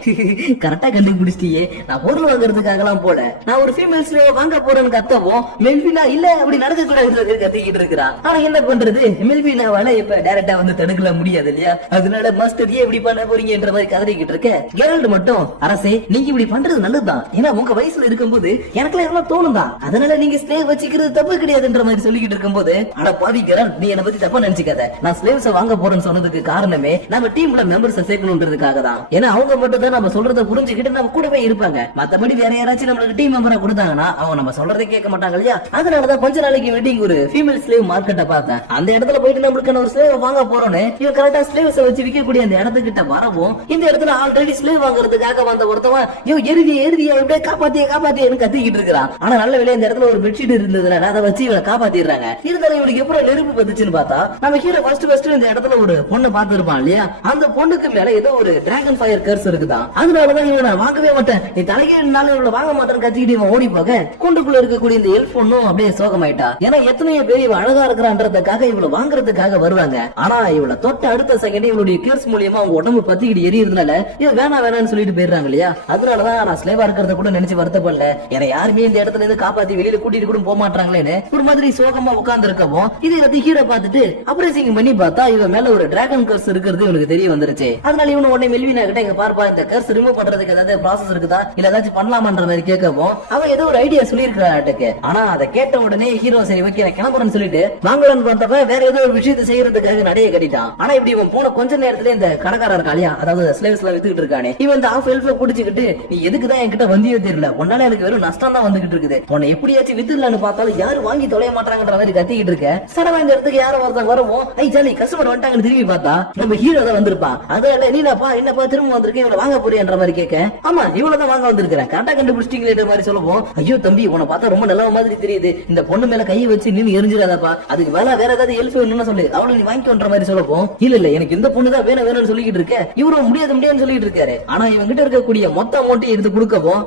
கரெக்டா கண்டுபிடிச்சிட்டியே, நான் பொருள் வாங்குறதுக்காக எல்லாம் போல நான் ஒரு ஃபீமேல் ஸ்லேவ் வாங்க போறேன்னு கத்தவும் மெல்வினா இல்ல அப்படி நடக்க கூடாது கத்திக்கிட்டு இருக்கிறா. ஆனா என்ன பண்றது மெல்வினாவால இப்ப டைரக்டா வந்து தடுக்கல முடியாது இல்லையா, அதனால மாஸ்டர் ஏன் இப்படி பண்ண போறீங்கன்ற மாதிரி கதறிக்கிட்டு இருக்க. கெரால்ட் மட்டும் அரசே நீங்க இப்படி பண்றது நல்லதுதான், ஏன்னா உங்க வயசுல இருக்கும்போது எனக்கு எல்லாம் தோணும் தான், அதனால நீங்க ஸ்லேவ் வச்சுக்கிறது தப்பு கிடையாதுன்ற மாதிரி சொல்லிக்கிட்டு இருக்கும்போது அட பாவி கெரால்ட் நீ என்ன பத்தி தப்பா நினைச்சுக்காத, நான் ஸ்லேவ்ஸ் வாங்க போறேன்னு சொன்னதுக்கு காரணமே நம்ம டீம்ல மெம்பர்ஸ் சேர்க்கணும்ன்றதுக்காக தான். ஏன்னா அவங்க மட்டும் தான் நம்ம சொல்றத புரிஞ்சுக்கிட்டு நம்ம கூடவே இருப்பாங்க, மத்தபடி வேற யாராச்சும் நம்மளுக்கு டீம் மெம்பரா கொடுத்தாங்கன்னா அவங்க நம்ம சொல்றதை கேட்க மாட்டாங்க இல்லையா. அதனாலதான் கொஞ்ச நாளைக்கு வெட்டிங் ஒரு ஃபீமேல் ஸ்லேவ் மார்க்கெட்டை பார்த்தேன். அந்த இடத்துல போயிட்டு நம்மளுக்கு ஒரு ஸ்லேவ் வாங்க போறோம்னு இவன் கரெக்டா ஸ்லேவ்ஸ் வச்சு விற்கக்கூடிய அந்த இடத்துக்கிட்ட வரவும் இந்த இடத்துல ஆல்ரெடி ஸ்லேவ் வாங்குறதுக்காக வந்த ஒருத்தவன் யோ எருதியா இப்படியே காப்பாத்தியன்னு கத்திக்கிட்டு இருக்கிறான். ஆனா நல்ல வேலை இந்த இடத்துல ஒரு பெட்ஷீட் இருந்ததுனால அதை வச்சு இவனை காப்பாத்திடுறாங்க. இருந்தாலும் இவனுக்கு எப்படி நெருப்பு பத்துச்சுன்னு பார்த்தா நம்ம ஹீரோ ஃபர்ஸ்ட் இந்த இடத்துல ஒரு பொண்ணை பார்த்திருப்பான் இல்லையா, அந்த பொண்ணுக்கு மேல ஏதோ ஒரு டிராகன் ஃபயர் கர்ஸ் இருக்குதான். அதனாலதான் இவனை வாங்கவே மாட்டேன் நீ தலைகீழ்னால இவனை வாங்க மாட்டேன்னு கத்திக்கிட்டு இவன் ஓடி போக குண்டுக்குள்ள இருக்கக்கூடிய இந்த எல்ஃப் பொண்ணும் அப்படியே சோகமாயிட்டா. ஏன்னா எத்தனையோ பேர் இவன் அழகா இருக்கிறான்றதுக்காக இவளை வாங்குறதுக்காக வருவாங்க. ஆனா இவளை தொட்ட அடுத்த செகண்ட் இவளுடைய கியர்ஸ் மூலியமா அவங்க உடம்பு பத்திக்கிட்டு எரியறதுனால இவன் வேணாம்னு சொல்லிட்டு போயிடுறாங்க இல்லையா. அதனாலதான் நான் ஸ்லேவா இருக்கிறத கூட நினைச்சு வருத்தப்படல, ஏன்னா யாருமே இந்த இடத்துல இருந்து காப்பாத்தி வெளியில கூட்டிட்டு கூட போக மாட்டாங்களேன்னு ஒரு மாதிரி சோகமா உட்கார்ந்து இருக்கவும் இதை பத்தி ஹீரோ பார்த்துட்டு அப்ரைசிங் பண்ணி பார்த்தா இவன் மேல ஒரு டிராகன் கர்ஸ் இருக்கிறது இவனுக்கு தெரிய வந்துருச்சு. அதனால இவனு உடனே மெல்வினா கிட்ட இங்க பார்ப்பா இந்த கர்ஸ் ரிமூவ் பண்றதுக்கு ஏதாவது ப்ராசஸ் இருக்குதா இல்ல ஏதாச்சும் பண்ணலாமான்ற மாதிரி கேட்கவும் அவன் ஏதோ ஒரு ஐடியா சொல்லியிருக்காட்டுக்கு. ஆனா அதை கேட்ட உடனே ஹீரோ சரி ஓகே நான் கிளம்புறேன்னு சொல்லிட்டு வாங்கலான்னு பார்த்தப்ப வேற ஏதோ ஒரு விஷயத்தை செய்யறதுக்காக நடைய கட்டிட்டான். ஆனா இப்படி இவன் போன கொஞ்ச நேரத்துல இந்த கடைக்காரர் இருக்காளியா, அதாவது ஸ்லேவ்ஸ்ல வித்துக்கிட்டு இருக்கானே, இவன் இந்த ஆஃப் ஹெல்ப் புடிச்சுக்கிட்டு நீ எதுக்குதான் என்கிட்ட வந்தியோ தெரியல, உன்னால எனக்கு வெறும் நஷ்டம் தான் வந்துகிட்டு இருக்குது, உன்னை எப்படியாச்சும் வித்துலான்னு பார்த்தாலும் யாரு வாங்கி தொலைய மாட்டாங்கன்ற மாதிரி கத்திக்கிட்டு இருக்க. சடமா இந்த இடத்துக்கு யாரும் ஒருத்தங்க வரவும் ஐ ஜாலி கஸ்டமர் வந்துட்டாங்கன்னு திரும்பி பார்த்தா நம்ம ஹீரோ தான் வந்திருப்பான். அதனால நீனாப்பா என்னப்பா திரும்ப வந்திருக்கேன் இவளை வாங்க போறியன்ற மாதிரி கேட்க, ஆமா இவ்வளவுதான் வாங்க வந்திருக்கிறேன் கரெக்டா கண்டுபிடிச்சிட்டீங்களே மாதிரி சொல்லவும், ஐயோ தம்பி உன்னை பார்த்தா ரொம்ப நல்ல மாதிரி தெரியுது, இந்த பொண்ணு மேல கையை வச்சு நின்னு எரிஞ்சிடாதப்பா, அதுக்கு வேற ஏதாவது ஹெல்ப் வேணும்னு சொல்லு அவளை நீ வாங்கிக்கோன்ற மாதிரி சொல்லவும், இல்ல எனக்கு இந்த பொண்ணு தான் வேணும்னு சொல்லிட்டு இருக்க, இவரும் முடியாதுன்னு சொல்லிட்டு இருக்காரு. ஆனா இவங்க கிட்ட இருக்கக்கூடிய மொத்த அமௌண்ட் எடுத்து கொடுக்கவும்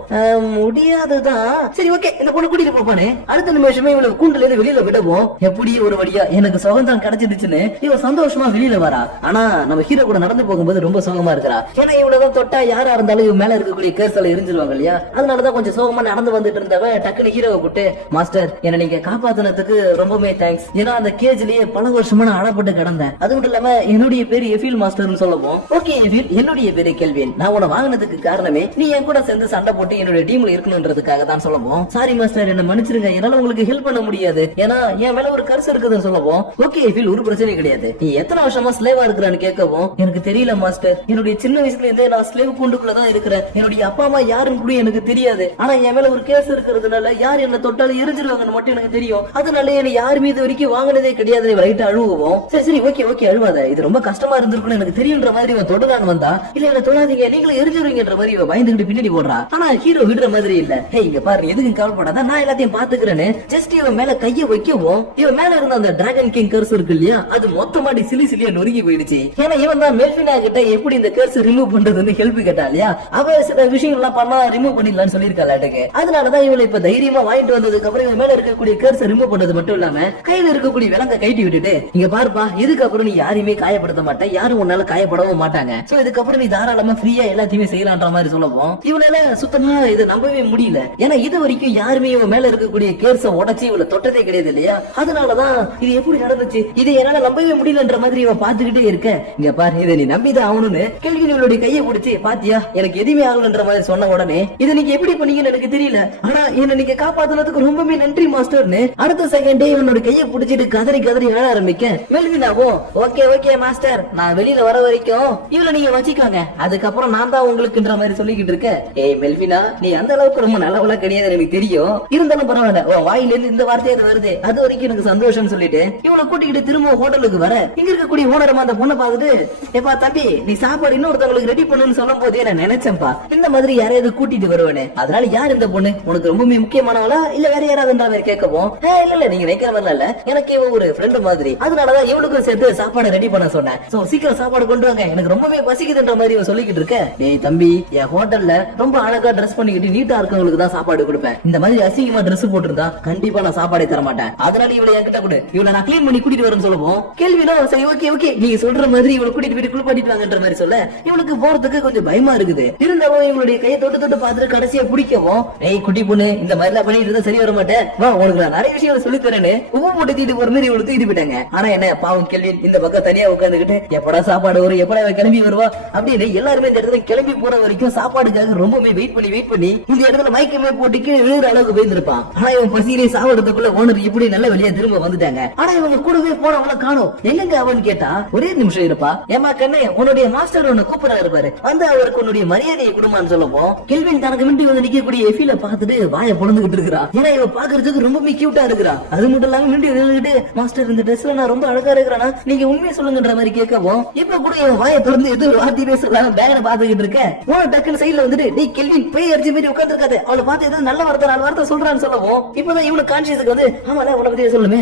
முடியாதுதான், சரி ஓகே இந்த பொண்ணு கூட்டிட்டு போப்பானே. அடுத்த நிமிஷமே இவளுக்கு கூண்டுல இருந்து வெளியில விடவும் எப்படி ஒரு வழியா எனக்கு சுகந்தான் கிடைச்சிடுச்சுன்னு இவ சந்தோஷமா வெளியில வரா. ஆனா நம்ம ஹீரோ கூட நடந்து போகும்போது ரொம்ப சோகமா இருக்கிறா. ஏன்னா இவ்வளவுதான் தொட்டா யாரா இருந்தாலும் இவன் மேல இருக்கக்கூடிய கேர்ஸ்ல எரிஞ்சிருவாங்க இல்லையா. அதனாலதான் கொஞ்சம் சோகமா நடந்து வந்துட்டு இருந்தவ டக்குனு ஹீரோவை கூட்டு, மாஸ்டர் என்ன நீங்க காப்பாத்தினதுக்கு ரொம்பவே தேங்க்ஸ், ஏன்னா அந்த கேஜ்லயே பல வருஷமா நான் அடப்பட்டு கிடந்தேன், அது மட்டும் இல்லாம என்னுடைய பேரு எஃபில் மாஸ்டர்னு சொல்லவும், ஓகே எஃபில் என்னுடைய பேரு கேள்வியன், நான் உன்னை வாங்கினதுக்கு காரணமே நீ என் கூட சேர்ந்து சண்டை போட்டு என்னுடைய டீம்ல இருக்கணும்ன்றதுக்காக தான் சொல்லவும், சாரி மாஸ்டர் என்ன மன்னிச்சிருங்க என்னால உங்களுக்கு ஹெல்ப் பண்ண முடியாது, ஏன்னா என் மேல ஒரு கர்ஸ் இருக்குதுன்னு சொல்லவும், ஓகே எஃபில் ஒரு பிரச்சனை கிடையாது, நீ எத்தனை வருஷமா ஸ்லேவா இருக்கிறான்னு கேட்கவும், எனக்கு தெரியல மாஸ்டர், என்னுடைய சின்ன வயசுல இருந்தே நான் ஸ்லேவ் கூண்டுக்குள்ளதான் இருக்கிறேன், என்னுடைய அப்பா அம்மா யாருன்னு கூட எனக்கு தெரியாது, ஆனா என் மேல ஒரு கேஸ் இருக்கிறதுனால யார் என்ன தொட்டாலும் எரிஞ்சிருவாங்கன்னு மட்டும் எனக்கு தெரியும், அதனால என்ன யார் மீது வரைக்கும் வாங்கினதே கிடையாது ரைட்டா அழுவும், சரி சரி ஓகே ஓகே அழுவாத, இது ரொம்ப கஷ்டமா இருந்திருக்குன்னு எனக்கு தெரியுன்ற மாதிரி இவன் தொடரான்னு வந்தா, இல்ல இல்ல தொடாதீங்க நீங்களும் எரிஞ்சிருவீங்கன்ற மாதிரி இவன் பயந்துகிட்டு பின்னாடி போடுறா. ஆனா ஹீரோ விடுற மாதிரி இல்ல, ஹே இங்க பாரு எதுக்கு கவலைப்படாத நான் எல்லாத்தையும் பாத்துக்கிறேன்னு ஜஸ்ட் இவன் மேல கைய வைக்கவும் இவன் மேல இருந்த அந்த டிராகன் கிங் கர்ஸ் இருக்கு இல்லையா, அது மொத்தமாடி சிலிசிலியா நொறுங்கி போயிடுச்சு. ஏன்னா இவன் தான் மெல்வினா கிட்ட எப்படி இந்த கர்ஸ் ரிமூவ் பண்றதுன்னு ஹெல்ப் கேட்டா இல்லையா, அவ சில விஷயங்கள் எல்லாம் பண்ணா ரிமூவ் பண்ணிடலாம்னு சொல்லிருக்காளாட்டுக்கு. அதனாலதான் இவளை இப்ப தைரியமா வாங்கிட்டு வந்ததுக்கு அப்புறம் இவன் மேல இருக்கக்கூடிய கர்ஸ் ரிமூவ் பண்றது மட்டும் இல்லாம கையில இருக்கக்கூடிய விலங்க கைட்டி விட்டுட்டு, இங்க பாருப்பா இதுக்கப்புறம் நீ யாரையுமே காயப்படுத்த மாட்டேன், யாரும் உன்னால காயப்படவும் மாட்டாங்க, சோ இதுக்கப்புறம் நீ தாராளமா ஃப்ரீயா எல்லாத்தையுமே செய்யலான்ற மாதிரி சொல்லவும் இவனால சுத்தமா இதை நம்பவே முடியல. ஏன்னா இது வரைக்கும் யாருமே இவன் மேல இருக்கக்கூடிய கேர்ஸ உடைச்சு இவளை தொட்டதே கிடையாது இல்லையா. அதனாலதான் இது எப்படி நடந்துச்சு இது என்னால நம்பவே முடியலன்ற மாதிரி இவன் பாத்துக்கிட்டே இருக்க, இங்க பாரு இதை நீ நம்பிதான் ஆகணும்னு கேள்வி இவளுடைய கையை பிடிச்சி பாத்தியா எனக்கு எதுவுமே ஆகலன்ற மாதிரி சொன்ன உடனே இதை நீங்க எப்படி பண்ணீங்கன்னு எனக்கு தெரியல, ஆனா என்ன நீங்க காப்பாத்துனதுக்கு ரொம்பவே நன்றி மாஸ்டர்னு அடுத்த செகண்டே இவனோட கையை பிடிச்சிட்டு கதறி கதறி ஆட ஆரம்பிக்க மெல்வினாவும் ஓகே ஓகே மாஸ்டர், நான் வெளியில வர வரைக்கும் இவள நீங்க வச்சுக்கோங்க, அதுக்கப்புறம் நான் தான் உங்களுக்குன்ற மாதிரி சொல்லிக்கிட்டு இருக்க. ஏய் மெல்வினா, நீ அந்த அளவுக்கு ரொம்ப நல்லவளா கிடையாது எனக்கு தெரியும், இருந்தாலும் பரவாயில்ல, வாயில இருந்து இந்த வார்த்தையாவது வருது, அது வரைக்கும் எனக்கு சந்தோஷம் சொல்லிட்டு இவளை கூட்டிக்கிட்டு திரும்ப ஹோட்டலுக்கு வர இங்க இருக்கக்கூடிய ஓனரமா அந்த பொண்ணை பார்த்துட்டு, ஏப்பா தம்பி, நீ சாப்பாடு இன்னொருத்தவங்களுக்கு ரெடி பண்ணுன்னு சொல்லும் போதே நான் நினைச்சேன்ப்பா இந்த மாதிரி யாரையாவது கூட்டிட்டு வருவேன்னு, அதனால யார் இந்த பொண்ணு, உனக்கு ரொம்பவே முக்கியமானவளா இல்ல வேற யாராவதுன்ற மாதிரி கேட்கவும், இல்ல இல்ல நீங்க நினைக்கிற மாதிரி இல்ல, எனக்கு இவ ஒரு ஃப்ரெண்ட் மாதிரி, அதனாலதான் இவளுக்கும் சேர்த்து சாப்பாடு ரெடி பண்ண சொன்னேன், சோ சீக்கிரம் சாப்பாடு கொண்டு வாங்க, எனக்கு ரொம்பவே பசிக்குதுன்ற மாதிரி இவ சொல்லிக்கிட்டு இருக்க. டேய் தம்பி, என் ஹோட்டல்ல ரொம்ப அழகா ட்ரெஸ் பண்ணிக்கிட்டு நீட்டா இருக்கவங்களுக்கு தான் சாப்பாடு கொடுப்பேன், இந்த மாதிரி அசிங்கமா ட்ரெஸ் போட்டிருந்தா கண்டிப்பா நான் சாப்பாடே தர மாட்டேன், அதனால இவளை என்கிட்ட கொடு, இவளை நான் கிளீன் பண்ணி கூட்டிட்டு வரேன்னு சொல்லுவோம். கேள்வினா சரி ஓகே ஓகே நீங்க சொல்ற மாதிரி இவளை கூட்டிட்டு போய் குளிப்பாட்டிட்டு வாங்கன்ற மாதிரி சொல்ல இவளுக்கு போறதுக்கு கொஞ்சம் பயமா இருக்குது. இருந்தாலும் இவளுடைய கையை தொட்டு தொட்டு பார்த்துட்டு கடைசியா பிடிக்கவும், ஏய் குட்டி பொண்ணு, இந்த மாதிரி எல்லாம் பண்ணிட்டு இருந்தா சரி வர மாட்டேன், வா உனக்கு நான் நிறைய விஷயம் சொல்லி தரேன்னு உப்பு போட்டு தீட்டு போற மாதிரி இவளுக்கு தூக்கிட்டு போயிட்டாங்க. ஆனா என்ன பாவம் கேள்வி இந்த பக்கம் தனியா உட்காந்துக்கிட்டு எப்படா சாப்பாடு வரும், எப்படா கிளம்பி வருவா அப்படின்னு எல்லாருமே இந்த இடத்துல கிளம்பி போற வரைக்கும் சாப்பாடுக்காக ரொம்பவே வெயிட் பண்ணி இந்த இடத்துல மயக்கமே போட்டு கீழே விழுற அளவுக்கு போயிருப்பான். ஆனா இவன் பசியிலே சாவறதுக்குள்ள ஓனர் இப்படி நல்ல வெளியே திரும்ப வந்துட்டாங்க. ஆனா இவங்க கூடவே போனவங்கள காணோம், எங்க அவன் கேட்டா ஒரே நிமிஷம் இருப்பா, ஏமா கண்ணே உன்னுடைய மாஸ்டர் ஒன்னு கூப்பிடா இருப்பாரு, வந்து அவருக்கு உன்னுடைய மரியாதையை கொடுமான்னு சொல்லப்போம். கெல்வின் தனக்கு மிண்டி வந்து நிக்கக்கூடிய எஃபில பார்த்துட்டு வாயை பொழந்துகிட்டு இருக்கிறா. ஏன்னா இவ பாக்குறதுக்கு ரொம்பவே கியூட்டா இருக்கிறா. அது மட்டும் இல்லாம மிண்டி நின்னுகிட்டு, மாஸ்டர் இந்த ட்ரெஸ்ல நான் ரொம்ப அழகா இருக்கிறானா, நீங்க உண்மையை சொல்லுங்கன்ற மாதிரி கேட்கவும், இப்ப கூட இவன் வாயை திறந்து எது ஒரு வார்த்தை பேசலாம் பேகனை பாத்துக்கிட்டு இருக்க. உன டக்குன்னு சைட்ல வந்துட்டு, நீ கெல்வின் போய் அடிச்சு மாதிரி உட்கார்ந்து இருக்காது, அவளை பார்த்து ஏதாவது நல்ல வார்த்தை 4 வார்த்தை சொல்றான்னு சொல்லவும், இப்பதான் இவனுக்கு கான்சியஸுக்கு வந்து, ஆமால உன பத்தி சொல்லுமே,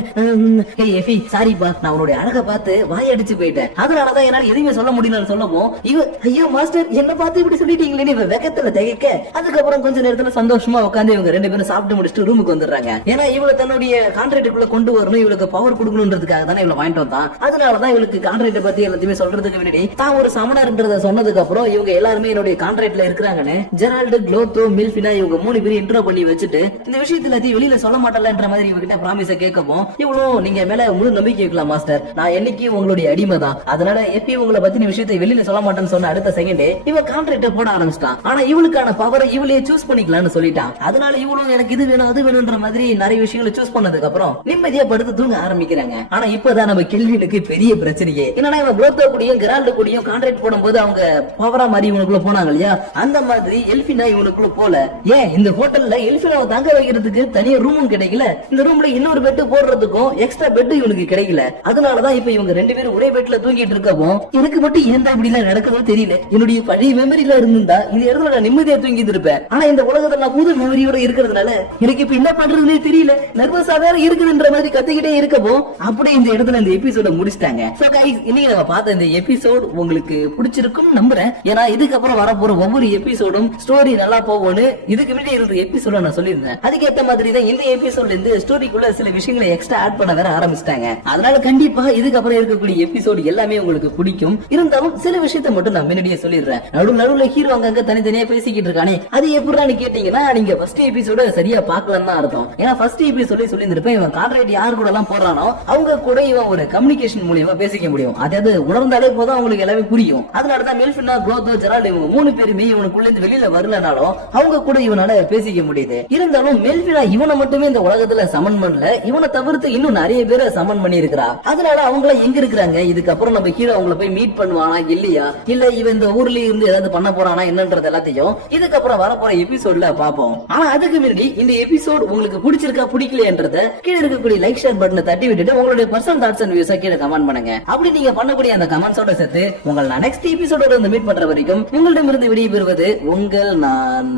எஃபி சாரிப்பா, நான் உன்னுடைய அழகை பார்த்து வாயை அடிச்சு போயிட்டேன், அதனாலதான் என்னால எதுவுமே சொல்ல முடியலன்னு சொல்லவும், இவ ஐயோ மாஸ்டர் என்ன பார்த்து இப்படி சொல்லிட்டீங்களே இவ வெக்கத்துல திகைக்க. அதுக்கப்புறம் கொஞ்ச நேரத்துல சந்தோஷமா உட்காந்து இவங்க 2 பேரும் சாப்பிட்டு முடிச்சுட்டு ரூமுக்கு வந்துடுறாங்க. ஏன்னா இவளை தன்னுடைய கான்ட்ராக்டுக்குள்ள கொண்டு வரணும், இவளுக்கு பவர் கொடுக்கணும்ன்றதுக்காக தானே இவளை வாங்கிட்டு வந்தான். அதனாலதான் இவளுக்கு கான்ட்ராக்ட் பத்தி எல்லாத்தையுமே சொல்றதுக்கு முன்னாடி தான் ஒரு சமணர்ன்றத சொன்னதுக்கு அப்புறம் இவங்க எல்லாருமே என்னுடைய கான்ட்ராக்ட்ல இருக்கிறாங்கன்னு ஜெரால்டு, குளோத்தோ, மில்ஃபினா இவங்க 3 பேரும் இன்ட்ரோ பண்ணி வச்சுட்டு இந்த விஷயத்துல எல்லாத்தையும் வெளியில சொல்ல மாட்டலன்ற மாதிரி இவகிட்ட ப்ராமிஸ கேட்கவும், இவளும் நீங்க மேல முழு நம்பிக்கை வைக்கலாம் மாஸ்டர், நான் என்னைக்கு உங்களுடைய அடிமை தான், அதனால எப்பி உங்களை பத்தின விஷயத்தை வெளியில சொல்ல மாட்டேன்னு சொன்ன அடுத்த செகண்டே இவ கான்ட்ராக்ட் போட ஆரம்பிச்சிட்டான். ஆனா இவளுக்கான பவரை இவளையே சூஸ் பண்ணிக்கலாம்னு சொல்லிட்டான். அதனால இவளும் எனக்கு இது வேணும் அது வேணும்ன்ற மாதிரி நிறைய விஷயங்களை சூஸ் பண்ணதுக்கு அப்புறம் நிம்மதியா படுத்து தூங்க ஆரம்பிக்கிறாங்க. ஆனா இப்பதான் நம்ம கெல்வினுக்கு பெரிய பிரச்சனையே என்னன்னா, இவன் குளோத்தோ கூடயும் கெரால்டு கூடயும் கான்ட்ராக்ட் போடும்போது அவங்க பவரா மாதிரி இவனுக்குள்ள போனாங்க இல்லையா, அந்த மாதிரி எல்பினா இவனுக்குள்ள போல. ஏன் இந்த ஹோட்டல்ல எல்பினாவை தங்க வைக்கிறதுக்கு தனியா ரூமும் கிடைக்கல, இந்த ரூம்ல இன்னொரு பெட் போடுறதுக்கும் எக்ஸ்ட்ரா பெட் இவனுக்கு கிடைக்கல. அதனாலதான் இப்ப இவங்க 2 பேரும் ஒரே பெட்ல தூங்கிட்டு இருக்கவும், எனக்கு மட்டும் ஏன் இப்படி எல்லாம் நடக்குதோ தெரியல, என்னுடைய பழைய மெமரியில இருந்தா இந்த இடத்துல நான் நிம்மதியா தூங்கிட்டு இருப்பேன். ஆனா இந்த உலகத்துல நான் புது மெமரியோட இருக்கிறதுனால எனக்கு இப்ப என்ன பண்றதுன்னே தெரியல, நர்வஸா வேற இருக்குதுன்ற மாதிரி கத்திக்கிட்டே இருக்கவும் அப்படியே இந்த இடத்துல இந்த எபிசோட முடிச்சிட்டாங்க. சோ கைஸ், இன்னைக்கு நம்ம பார்த்த இந்த எபிசோட் உங்களுக்கு பிடிச்சிருக்கும் நம்புறேன். ஏன்னா இதுக்கப்புறம் வரப்போற ஒவ்வொரு எபிசோடும் ஸ்டோரி நல்லா போகும்னு இதுக்கு முன்னாடி இருந்த எபிசோட நான் சொல்லியிருந்தேன். அதுக்கேற்ற மாதிரி தான் இந்த எபிசோட்ல இருந்து ஸ்டோரிக்குள்ள சில விஷயங்களை எக்ஸ்ட்ரா ஆட் பண்ண வேற ஆரம்பிச்சிட்டாங்க. அதனால கண்டிப்பா இதுக்கப்புறம் இருக்கக்கூடிய எபிசோடு எல்லாமே உங்களுக்கு பிடிக்கும். இருந்தாலும் சில விஷயத்தை மட்டும் நான் முன்னாடியே சொல்லிடுறேன். நடுவுல ஹீரோ அங்கங்க தனித்தனியா பேசிக்கிட்டு இருக்கானே, அது எப்படின்னு கேட்டீங்கன்னா நீங்க ஃபர்ஸ்ட் எபிசோட சரியா பார்க்கலன்னு தான் அர்த்தம். ஏன்னா ஃபர்ஸ்ட் எபிசோட சொல்லியிருந்திருப்பேன், இவன் கான்ட்ராக்ட் யார் கூட எல்லாம் போறானோ அவங்க கூட இவன் ஒரு கம்யூனிகேஷன் மூலியமா பேசிக்க முடியும். அதாவது உணர்ந்தாலே போதும் அவங்களுக்கு எல்லாமே புரியும். அதனாலதான் மெல்ஃபினா, குளோத்தோ, ஜெரால்டு இவங்க 3 பேருமே இவனுக்குள்ள இருந்து வெளியில வரலனாலும் அவங்க கூட இவனால பேசிக்க முடியுது. இருந்தாலும் மெல்ஃபினா இவனை மட்டுமே இந்த உலகத்துல சமன் பண்ணல, இவனை தவிர்த்து இன்னும் நிறைய பேரை சமன் பண்ணி இருக்கிறா. அதனால அவங்கள எங்க இருக்கிறாங்க, இதுக்கப்புறம் நம்ம ஹீரோ அவங்கள போய் மீட் பண்ணுவானா இல்லையா, இல்ல இவன் இந்த ஊர்ல இருந்து ஏதாவது பண்ண போறானா என்னன்றது எல்லாத்தையும் இதுக்கப்புறம் வரப்போற எபிசோட்ல பாப்போம். ஆனா அதுக்கு முன்னாடி இந்த எபிசோட் உங்களுக்கு பிடிச்சிருக்கா பிடிக்கலையன்றத கீழே இருக்கக்கூடிய லைக் ஷேர் பட்டனை தட்டி விட்டுட்டு உங்களுடைய பர்சனல் தாட்ஸ் அண்ட் வியூஸை கீழே கமெண்ட் பண்ணுங்க. அப்படி நீங்க பண்ணக்கூடிய அந்த கமெண்ட்ஸோட சேர்த்து உங்களை நான் நெக்ஸ்ட் எபிசோடோட மீட் பண்ற வரைக்கும் உங்களிடமிருந்து விடைபெறுவது உங்கள் நான்.